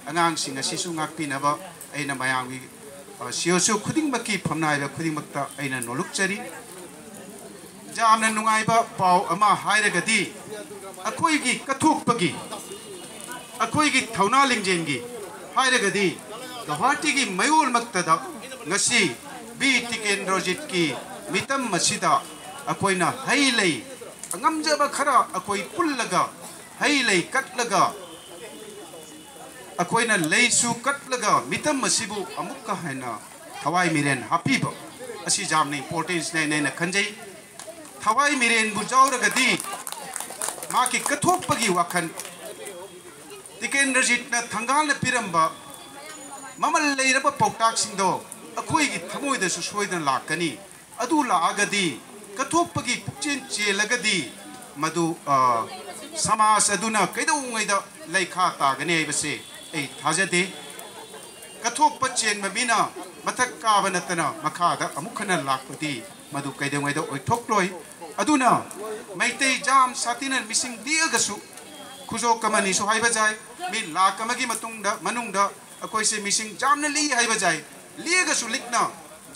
अंगांगसिंग असिसु ngakpinaba ऐना मायांगी सियोसु खुदिंगमक्की फमनाइबा खुदिंगमक्ता ऐना नोलुकचरी जामना नुंगाइबा पाव अमा हाइरगदी अखोइगी कथोकपगी अखोइगी थौना लिंजेंगी हाइरगदी Guwahati मयोल मक्तदा ngasi B टिकेंद्रजित की मितम मसिदा अखोइना हईलै अंगमजबा खरा अखोइ पुल्लगा हईलै कटलगा अखोइना लैसु कटलगा मितम मसिबु अमुक्का हैना थवाई मिरेन हापीबा असि जामने इंपोर्टेंस नै खंजै थवाई मिरेन बुजाउरगदी माकी कथोकपगी वाखन टिकेंद्रजितना थंगालना पिरंबा ममल लेरबा पौटाकसिंदो अखोइगी थमोइदसु सोइदन लाकनी अदु लागदी कथोकपगी पुक्चेन चेलगदी मदु समाज अदुना कैदौंगैदा लैखा तागने आइबसे ऐ थाजदे कथोकप चेन ममिना मथक काबा नतना मखादा अमुखना लाकपदी मदु कैदौंगैदा ओइथोक्लोय अदुना मैतै जाम सातिना मिसिंग दिगसु खुजो कमनी सु हाइबा जाय मी लाक अमगी मतुंगदा मनुंगदा अखोइसे मिसिंग जामना ली हाइबा जाय लिगसु लिखना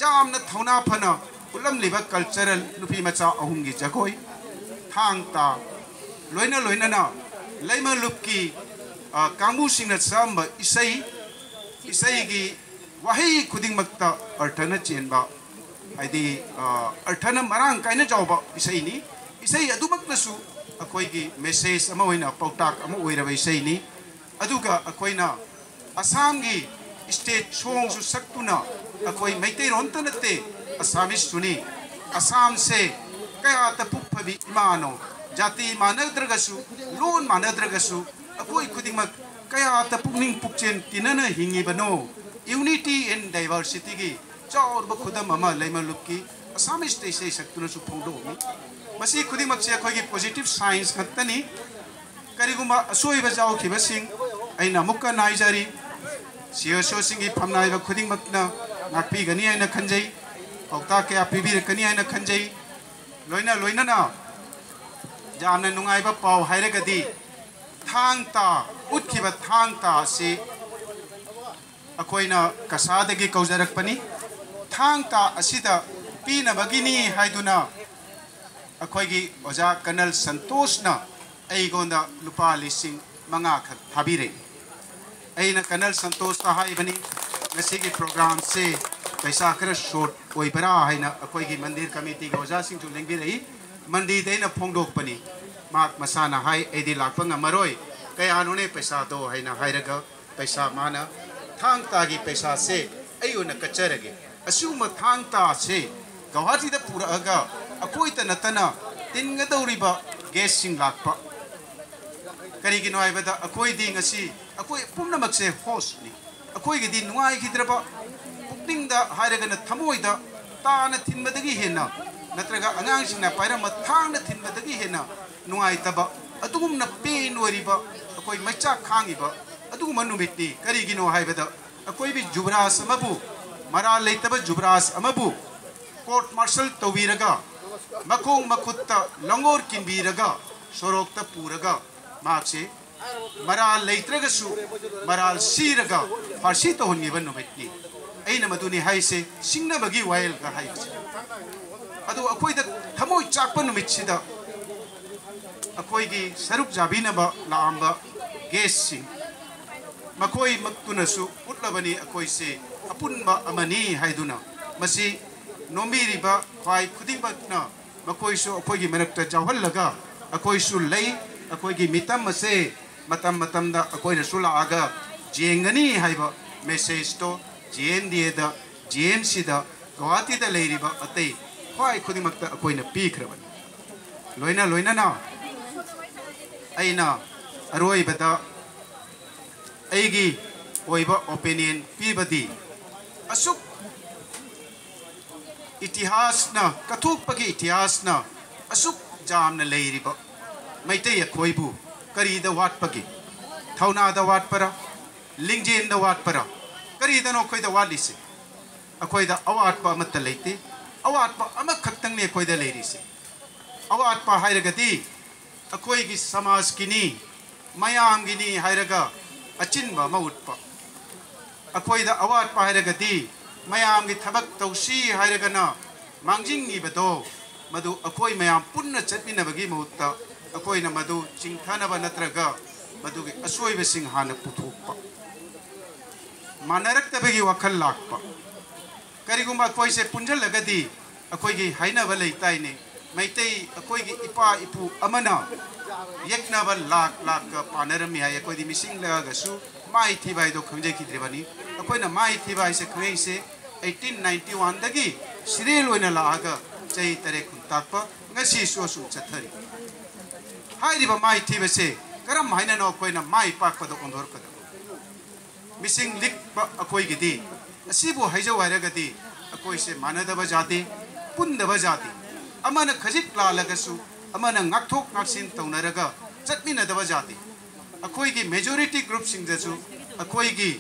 जामना थौना फना उलम लिबा कल्चरल नुपी मचा अहुंगी जगोय थांगता लोइना लोइनाना लैमा लुपकी कांगू सिंगना साम इसैगी वही खुदिंगमक्ता अर्थना चेनबा हाइदी अर्थना मरांग काइना जावबा इसैनी इसै अदुमक्नसु अखोइगी मेसेज अमा होइना पौटाक अमा ओइरबा इसैनी अदुगा अखोइना असमगी स्टेट सोंग सु सक्तुना अखोइ मैतै रोंत नते असामिस सुनी असम से कया तपुफबी इमानो जाति मानद्रगसु लोन मानद्रगसु अखोइ खुदिंगमक कया तपुनिंग पुक्चेन तिनना हिंगिबनो यूनिटी इन डाइवर्सिटी की चाउरब खुदम अमा लैमलुकी असामिस तैसे सक्तुना सु फोंदोमी मसी खुदिंगमक से अखोइगी पॉजिटिव साइंस खतनी करिगुमा असोइबा जावखिबसिंग ऐना मुक्का नाइजारी सियोसो सिंगी फमनाइबा खुदिंगमकना ngakpigani aina khanjai pauta kya pibirkani aina khanjai loina loinana jamna nungaiba pau hairagadi thangta utkhiba thangta se akoina kasadagi kaujarakpani thangta asida pina bagini haiduna akoigi oja kanal santoshna aigonda lupa lising manga khat thabire aina kanal santosh ta haibani ngasi program se पैसा कर short कोई बरा है ना कोई की मंदिर committee के वजह सिंह जो लेंगे रही मंदिर देना फोंडोक पनी मार्क मसाना हाई एदी लापंग मरोय कया उन्होंने पैसा दो है ना हाई रगा पैसा माना थांग तागी पैसा से अयो न कचरगे असुम थांग ता से गुवाहाटी द पूरा अगा अकोई त नतना तिंग दौरिबा गेस सिंह लापा करी की नोय बदा अकोई दी ngasi अकोई पुनमक से होस्ट नि अकोई की दी नुआई की तरफ पुक्निंगदा हायरगना थमोइदा ताना थिनबदगी हेना नत्रगा अंगांगसिंगना पायरम थांगना थिनबदगी हेना नुआइतबा अदुगुमना पेन ओरिबा अकोई मचा खांगिबा अदुगुम नुमितनी करिगिनो हायबदा अकोई बि जुबरास अमबु मरा लेतबा जुबरास अमबु कोर्ट मार्शल तोबीरगा मखोंग मखुत्ता लंगोर किनबीरगा सोरोक्ता पूरगा माक्से मरा लेत्रगसु मराल सीरगा फारसी तो होनिबा नुमितनी ऐना मदुनी हाइसे सिंगनबगी वायल का हाइसे अदु अखोइदा थमोइ चाकप नुमितसिदा अखोइगी सरुक जाबिनबा लांबा गेस सिंग मखोइ मक्तुनसु उtlabani अखोइसे अपुनबा अमनी हाइदुना मसी नोमिरिबा ख्वाइ खुदिंबना मखोइसु अखोइगी मनक्ता जावहल्लगा अखोइसु लै अखोइगी मितम मसे मतम मतमदा अखोइनसु लागा जेंगनी हाइबा मेसेज तो JND दा JMC दा गुवाहाटी दा लेरिबा अतै ख्वाइ खुदिमक्ता अखोइना पीखरबन लोइना लोइना ना ऐना अरोइबदा एगी ओइबा ओपिनियन पीबदी असुक इतिहास न कथोपगी इतिहास न असुक जाम न लेरिबा मैते अखोइबु करीदा वाटपगी थौनादा वाटपरा लिंगजेनदा वाटपरा करीदनो खोइदा वाटलिसे अखोइदा अवाटपा अमत्ता लेते अवाटपा अमखक्तंग ने अखोइदा लेरिसे अवाटपा हाइरगदी अखोइगी समाज किनी मयाम गिनी हाइरगा अचिनबा मउटपा अखोइदा अवाटपा हाइरगदी मयाम गी थबक तौसी हाइरगना मांजिंगीबदो मधु अखोइ मयाम पुन्न चटमिनबगी मुत्ता अखोइना मधु चिंथानबा नत्रगा मधुगी असोइबसिंग हाना पुथोकपा मानरक्तबगी वखल लाकपा करिगुंबा अखोइसे पुंजलगदी अखोइगी हाइनबा लेताइने मैतै अखोइगी इपा इपु अमना यक्नबा लाक लाक पानरमी हाय अखोइदी मिसिंग लगसु माइ थिबाइदो खंजेखिद्रिबनी अखोइना माइ थिबाइसे खंगैसे 1891 दगी सिरेल ओइना लागा चै तरे खुंताकपा ngasi sosu chathari hairiba mai thibase karam haina no koina mai pakpa do ondor kada missing lik ba akoi gidi asibu haijau hairagadi akoi se manadaba jati pundaba jati amana khajik la lagasu amana ngakthok ngaksin taunaraga chatmina daba jati akoi gi majority group sing jasu akoi gi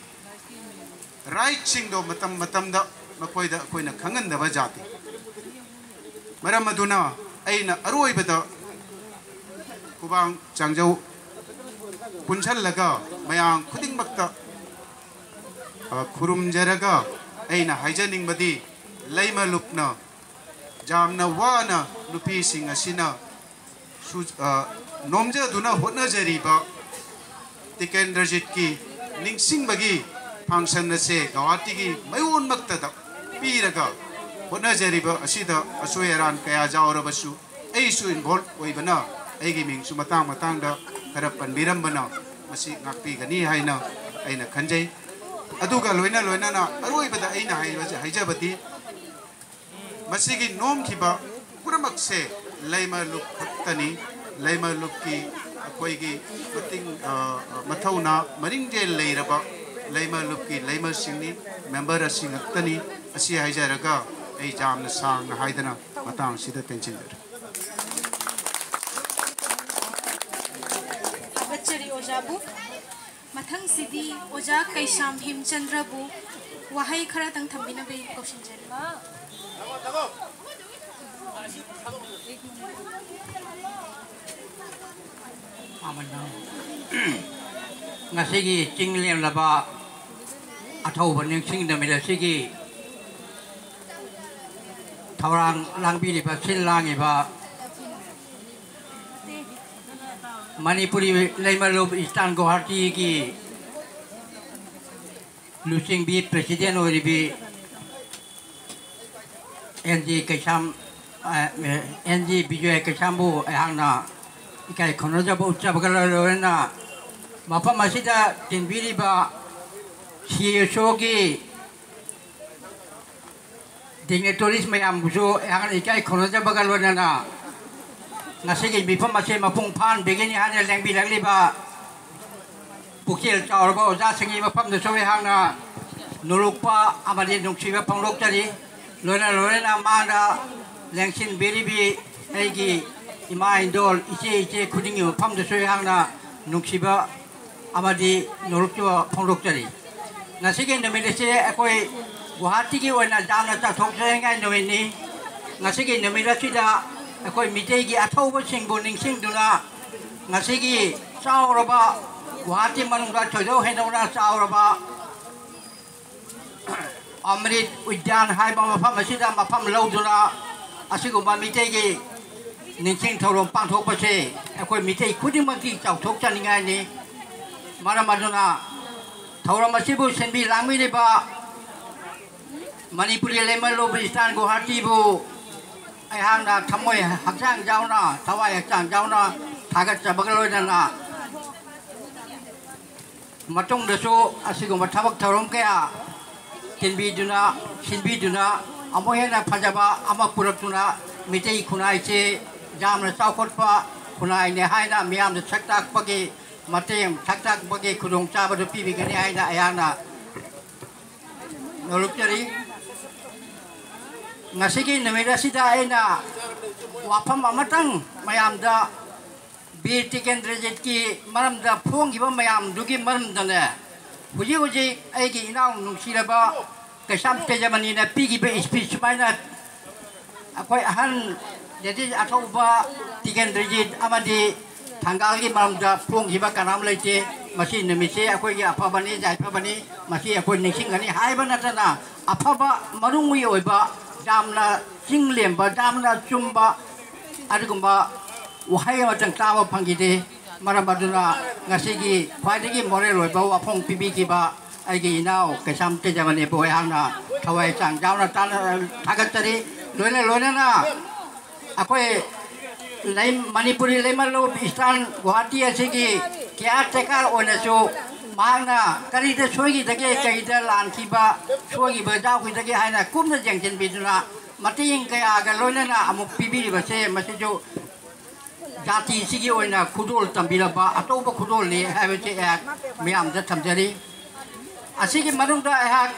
right sing do matam matam da makoi da akoi na khangan daba jati maram aduna aina aroibada kubang changjau punchalaga mayang khudingmakta khurumjaraga aina haijaning badi laima lupna jamna wana nupi sing asina nomja duna hotna jariba tikendrajit ki ningsing bagi function na se gawati ki mayon makta da piraga hotna jariba asida asoyaran kaya jawrabasu aisu involved oibana aigi ming su matang matang da khara panbirambana masi ngakpi gani haina aina khanjai aduga loina loina na aroibada aina haijabati masigi nom khiba puramak se laima luk tani laima luk ki koigi mating mathauna maringje leiraba laima luk ki laima singni member asing tani asi haijaraga ai jamna sang haidana matang sida tension बच्चरी ओजाबू मथंग सिदी ओजा कैशाम हेमचंद्रबू वहाई खरा तंग थंबिना बे question zari ngasi chinglem laba athau baning sing da mila sigi thawrang langbi li ba sin langi ba Manipuri Laimalub Istan Guwahati ki Lusing Beat Presiden Oribi NG Kasham NG Bijoy Kashambu Hangna Ikai Konojabu Chabagala Mapa Masida Tinbiriba Shiogi Dignatories Mayam Buzo Hang Ikai Konojabagalwana ngasigi bifam masih mapung pan begini hanya lengbi lengli ba bukil caur ba oja sengi mapam de sowe hangna nulukpa amadi nungsiba panglok tadi lona lona manda lengsin beribi egi ima indol ice kuding mapam de sowe hangna nungsiba amadi nulukpa panglok tadi ngasigi nomilese akoi Guwahati ki wana jamna ta thok sengai nomini ngasigi nomilasi da akoi mitegi athauba singbo ningsing duna ngasigi chauraba Guwahati manungda thoido hendona chauraba Amrit Udyan haiba mafam asida mafam lauduna asigumba mitegi ningsing thorom pangthok pase akoi mitei khudimaki chauthok chaningai ni maramaduna thorom asibu senbi langmi leba Manipuri Laimalub Istan Guwahati bu hang da thamoi hakjang jauna thawai hakjang jauna thagat chabagaloi na matung desu asiguma thabak thorom kaya tinbi duna sinbi duna amohena phajaba ama puratuna mitei khunai che jamna chaukhotpa khunai ne haina miam de saktak pagi Mateng tak bagi kudung cabar du pibi gani aina ayana nolup jari ngasigi nemeda sida aina wapam amatang mayam da bir tiken drejit ki maram da phong gi ba mayam dugi maram da ne huji huji ai gi inau nung siraba kesam te jamani na pigi be speech maina akoi ahan jadi atau ba tiken drejit amadi tanggal ki maram da phong gi ba kanam leite masih nemise akoi gi apa bani jai pa bani masih akoi ningsing gani hai ba na tana apa ba marungui oi ba damna jinglem ba damna chumba adugumba wahai macam tawa panggide marabaduna ngasigi khwaidagi more loi ba wapong pibi ki ba aigi inau kesam te jamane boy hana thawai chang jauna tan thagatari loina na akoi lai manipuri lemalo istan guwahati asigi kya tekar onasu mahna kari de soigi dage kai da lan ki ba soigi ba da ku dage haina kumna jengjen biduna mating kaya ga loina na amuk pibi ba se masijo jati sigi oina kudol tambila ba atau ba kudol ni have che ak miam da tamjari asigi manung da hak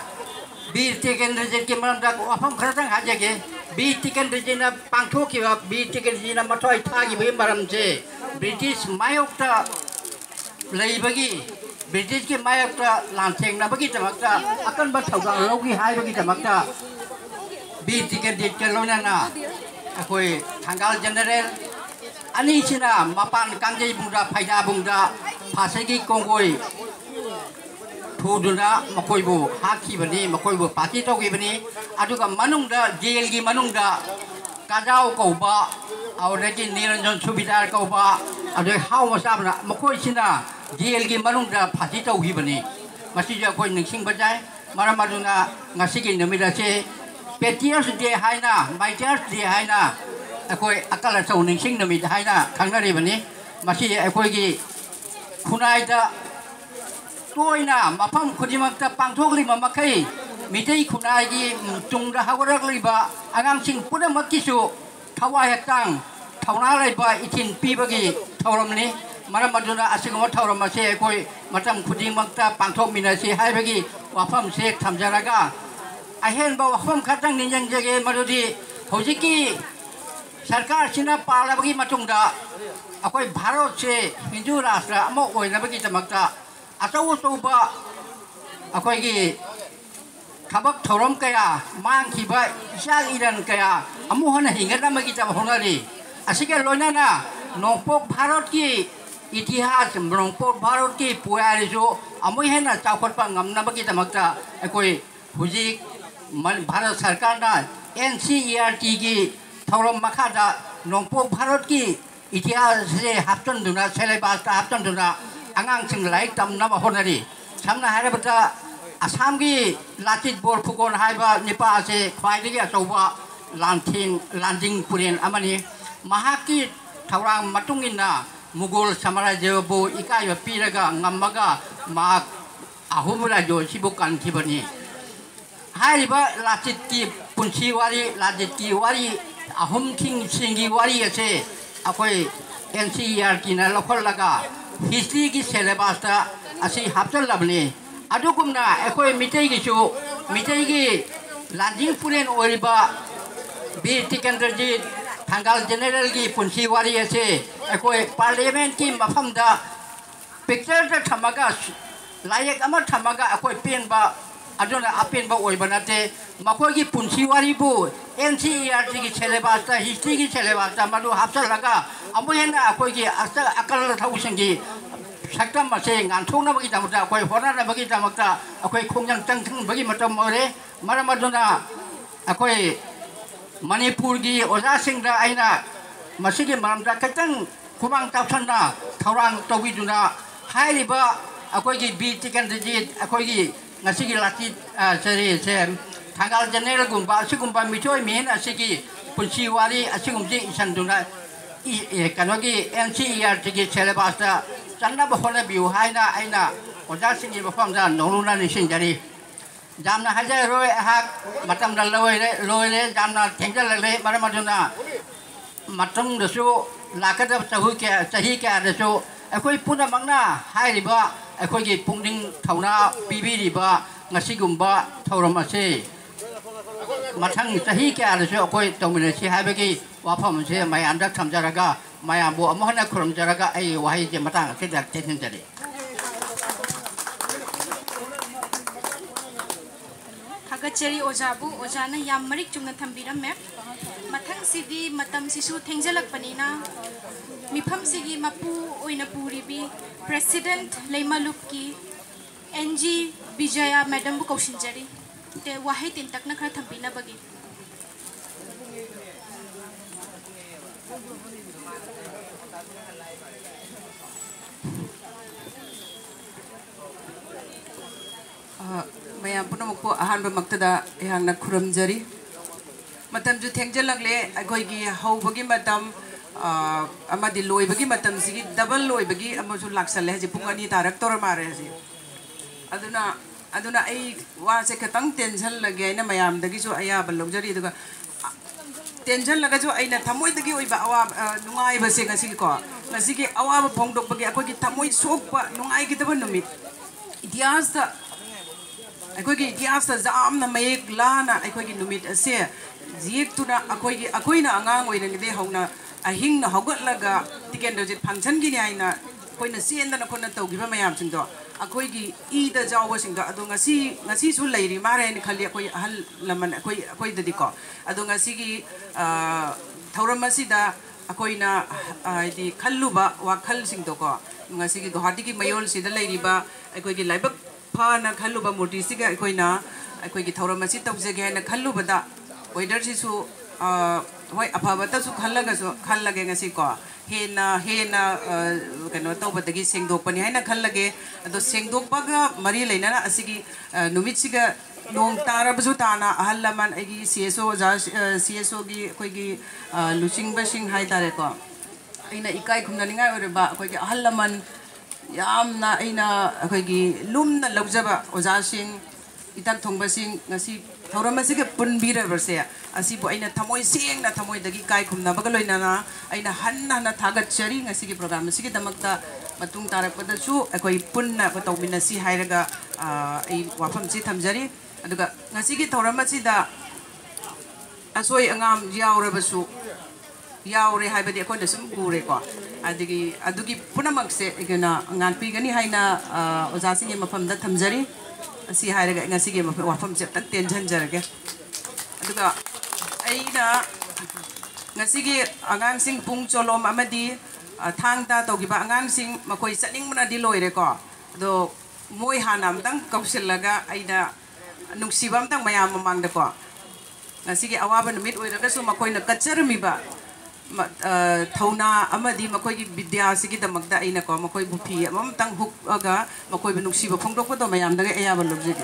bir tiken rejen ki manung da afam kharatang hajage bir tiken rejen na pangtho ki ba bir tiken rejen na mathoi thagi be maram je british mayok ta leibagi british ki mayok ta lantheng na bagi tamakta akan ba thauga logi hai bagi tamakta bir tiken rejen loina na akoi tanggal general ani china mapan kangjai bungda phaida bungda phasegi kongoi thuduna makoibu haki bani makoibu pati togi bani aduga manungda jail gi manungda kadau kauba auregi niranjan subidar kauba adu hau masabna makoi china jail gi manungda pati togi bani masi ja koi ningsing bajai maramaduna ngasigi namida che petias de haina maitias de haina akoi akala chau ningsing nami haina khangnari bani masi akoi gi khunai da toina mapam khudimakta pangthokli mamakai mitei khunai gi tungda hawarakli ba angang sing punamak kisu thawai hatang thawna lai ba itin pibagi thawramni maramaduna asingoma thawram se akoi matam khudimakta pangthok minasi haibagi wafam se thamjaraga ahen ba wafam khatang ninjang jage marudi hojiki सरकार सिना पालबगी मतुंगदा अकोई भारत से हिंदू राष्ट्र अमो ओइनबगी तमक्ता अचौ अचौबा अकोई गी थबक थौरम कया मांगखिबा इसा इरन कया अमु हन हिंगदमगी तम honorary असिगे लोइनाना नोंपोक Bharat की इतिहास नोंपोक भारत की पुयारिजो अमु हेना चाखोटपा ngamnabagi तमक्ता अकोई हुजी भारत सरकार ना NCERT की थौरम मखादा नोंपोक भारत की इतिहास से हाप्तन दुना सिलेबस का हाप्तन दुना आंगांग सिंग लाइक तमना होनरी सामना हारबता आसाम की लाचित बोर फुगोन हाइबा निपा से ख्वाइदगी अचौबा लांजिंग पुरेन अमनी महाकी थौरांग मतुंगिना मुगल साम्राज्य बो इकाय पीरगा ngamaga मा ahumra jo sibukan kibani हाइबा Lachit की पुंसी वारी लाचित की वारी ahum king singi wari ase akoi NCERT na lokol laga history ki syllabus ta asi haptal labni adugumna akoi mitei gi chu mitei gi lanjing puren oriba bir tikanderji tanggal general ki punsi wari ase akoi parliament ki mafam da picture ta thamaga layak ama thamaga akoi pen ba aduna apen ba oi banate makoi ki punsi wari bu NCERT की syllabus ta history की syllabus ta madu hapsal laga amu hena akoi ki akal thausengi saktam ma se ngan thongna bagi tamta akoi hona na bagi tamta akoi khongjang tangthang bagi matam more maramaduna akoi manipur gi oja singda aina masigi maramda katang khumang tawthanna thorang tawiduna hairiba akoi gi bi tikan ji akoi gi ngasigi lati seri sem tanggal general gumba sigumba mitoi men asigi punsi wari asigumji isanduna kanwagi NCERT ki syllabus ta channa bahona biu haina aina oja singi bafam da noluna ni sinjari jamna haja roi hak matam dal loile jamna tengdal le maramaduna matung dasu lakada sahi ke dasu ꯑꯩꯈꯣꯏ ꯄꯨꯝꯅꯃꯛꯅ ꯍꯥꯏꯔꯤꯕ ꯑꯩꯈꯣꯏꯒꯤ ꯄꯨꯛꯅꯤꯡ ꯊꯧꯅꯥ ꯄꯤꯕꯤꯔꯤꯕ ꯉꯁꯤꯒꯨꯝꯕ ꯊꯧꯔꯝ ꯑꯁꯤ ꯃꯊꯪ ꯆꯍꯤ ꯀꯌꯥꯗꯁꯨ ꯑꯩꯈꯣꯏ ꯇꯧꯃꯤꯟꯅꯁꯤ ꯍꯥꯏꯕꯒꯤ ꯋꯥꯐꯝ ꯑꯁꯤ ꯃꯌꯥꯝꯗ ꯊꯝꯖꯔꯒ ꯃꯌꯥꯝꯕꯨ ꯑꯃꯨꯛ ꯍꯟꯅ ꯈꯨꯔꯨꯝꯖꯔꯒ ꯑꯩ ꯋꯥꯍꯩꯁꯦ ꯃꯇꯥꯡ ꯑꯁꯤꯗ ꯇꯦꯟꯁꯤꯟꯖꯔꯤ Hagachari Ojabu, Ojana Yam Marik Chumna Thambirame, Matang Sidi, Matam Sisu, Tenjalak Panina, Mipam Sigi Mapu, Oinapuribi, President Lema Lupki, NG Vijaya, Madam Bukoshinjari, the Wahit in Taknaka Thambina Bagi. Mayam Punamuko Ahan Maktada Hana Kuramjari Matam to Tenjalakle, Agoigi, how Bagi Matam Amadi Loy Bagi Matam Sigi, double Loy Bagi, Amazu Laksale, Pungani Director Maresi. Aduna A was a Katang Tenjal again, Mayam, the Gizo Ayab, luxury. Tenjal Lagazo Aina Tamoy the Giva, Nungai Basing a Silko, Nasiki, our Pongdo Bagi, Akogi Tamoy soap, Nungai get the one Dias the Akogi Dias the Zam, the Make Lana, Akogi Numit a Sear, Zietuna, Akoina Angang, waiting the Hona, a hing the Hogot Laga, Tigan does it Pansangina, Koina Si and the Nakonato, give a mayam sindo. Akoigi E the Jawashing, Adungasi, Nasi Lady, Mara and Kali Laman, Akoi the Dico, Adungasigi, Tauраmasida, Akoina, the Kaluba, Wakal Singtoko, Nasiki, Hatiki Mayol, see the lady ba, Akoigi Liba Pana, Kaluba Mutisiga, Akoina, Akoigi Tauramasita, again, a Kalubada, whether she's who, why Apavata to Kalagasiko. Hena kano to batagi sengdok pani haina khallage ado sengdok baga mari leina asigi numitsiga nong tara bazu tana ahallaman agi CSO gi koigi luching basing hai tare ko aina ikai khumnaninga oreba koigi ahallaman yamna aina koigi lumna lawjaba oja sing itak thongba sing ngasi Tauramasiga Punbira Verse, Asibo Aina Tamoy sing na Tamoy the Gikai Kumna Bagaloina, Aina Hanna Tagat sharing a Sigi program, Sigi Damakta, Matung Tarapadasu, a Koi Punna, Patomina Si Hairaga, a Wafam Sitamjari, Aduga Nasigi Tauramasida Asoi Angam Yaurabasu, Yaure Habadi Akondasum Gureko, Adugi Punamaxe, Igana, Angan Pigani Haina, Ozasing Mapam that Tamjari. Si Hairaga and Sigi Wafam Ten Janjarga. Aida Nasigi Angang Sing Pung Cholom Amadi, Tangta Togiba Angang Sing Makoi Setting Munadi Loireco, though Moy Hanam Tang Kopsilaga Aida Nuxibam Tang Mayam among the co. Nasigi Awaban mid with the Resu Makoina Kacheramiba. Tauna Amadi Makoi Bidia Sigi the Magda Inako, Makoi Bupi, Mam Tang Hook Aga, Makoi Nuxiba Pongo Mayam, the Ayaba Luxury.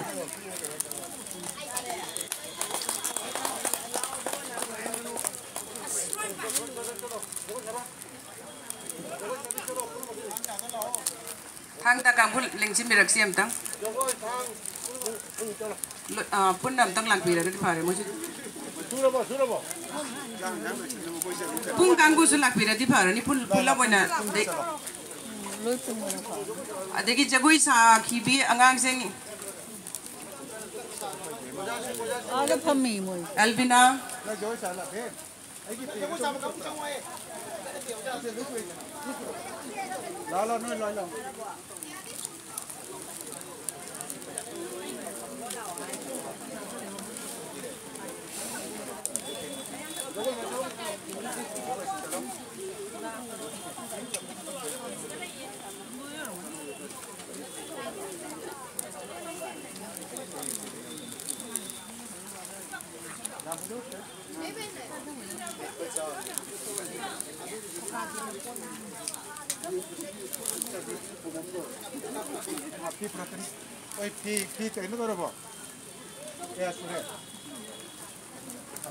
Hang the Gambul Linksy Miraxium Tang Punam Tang Lampira, Pung Gangu Sulakira di Parani Pulabona. Adegi Jaguisa, Kibi, Angang Sing Alvina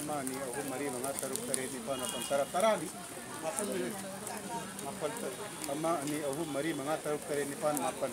Amani ahum mari mga taruk tare ni pa na pantara tarani mapan ni mapan amani ahum mari mga taruk tare ni pa mapan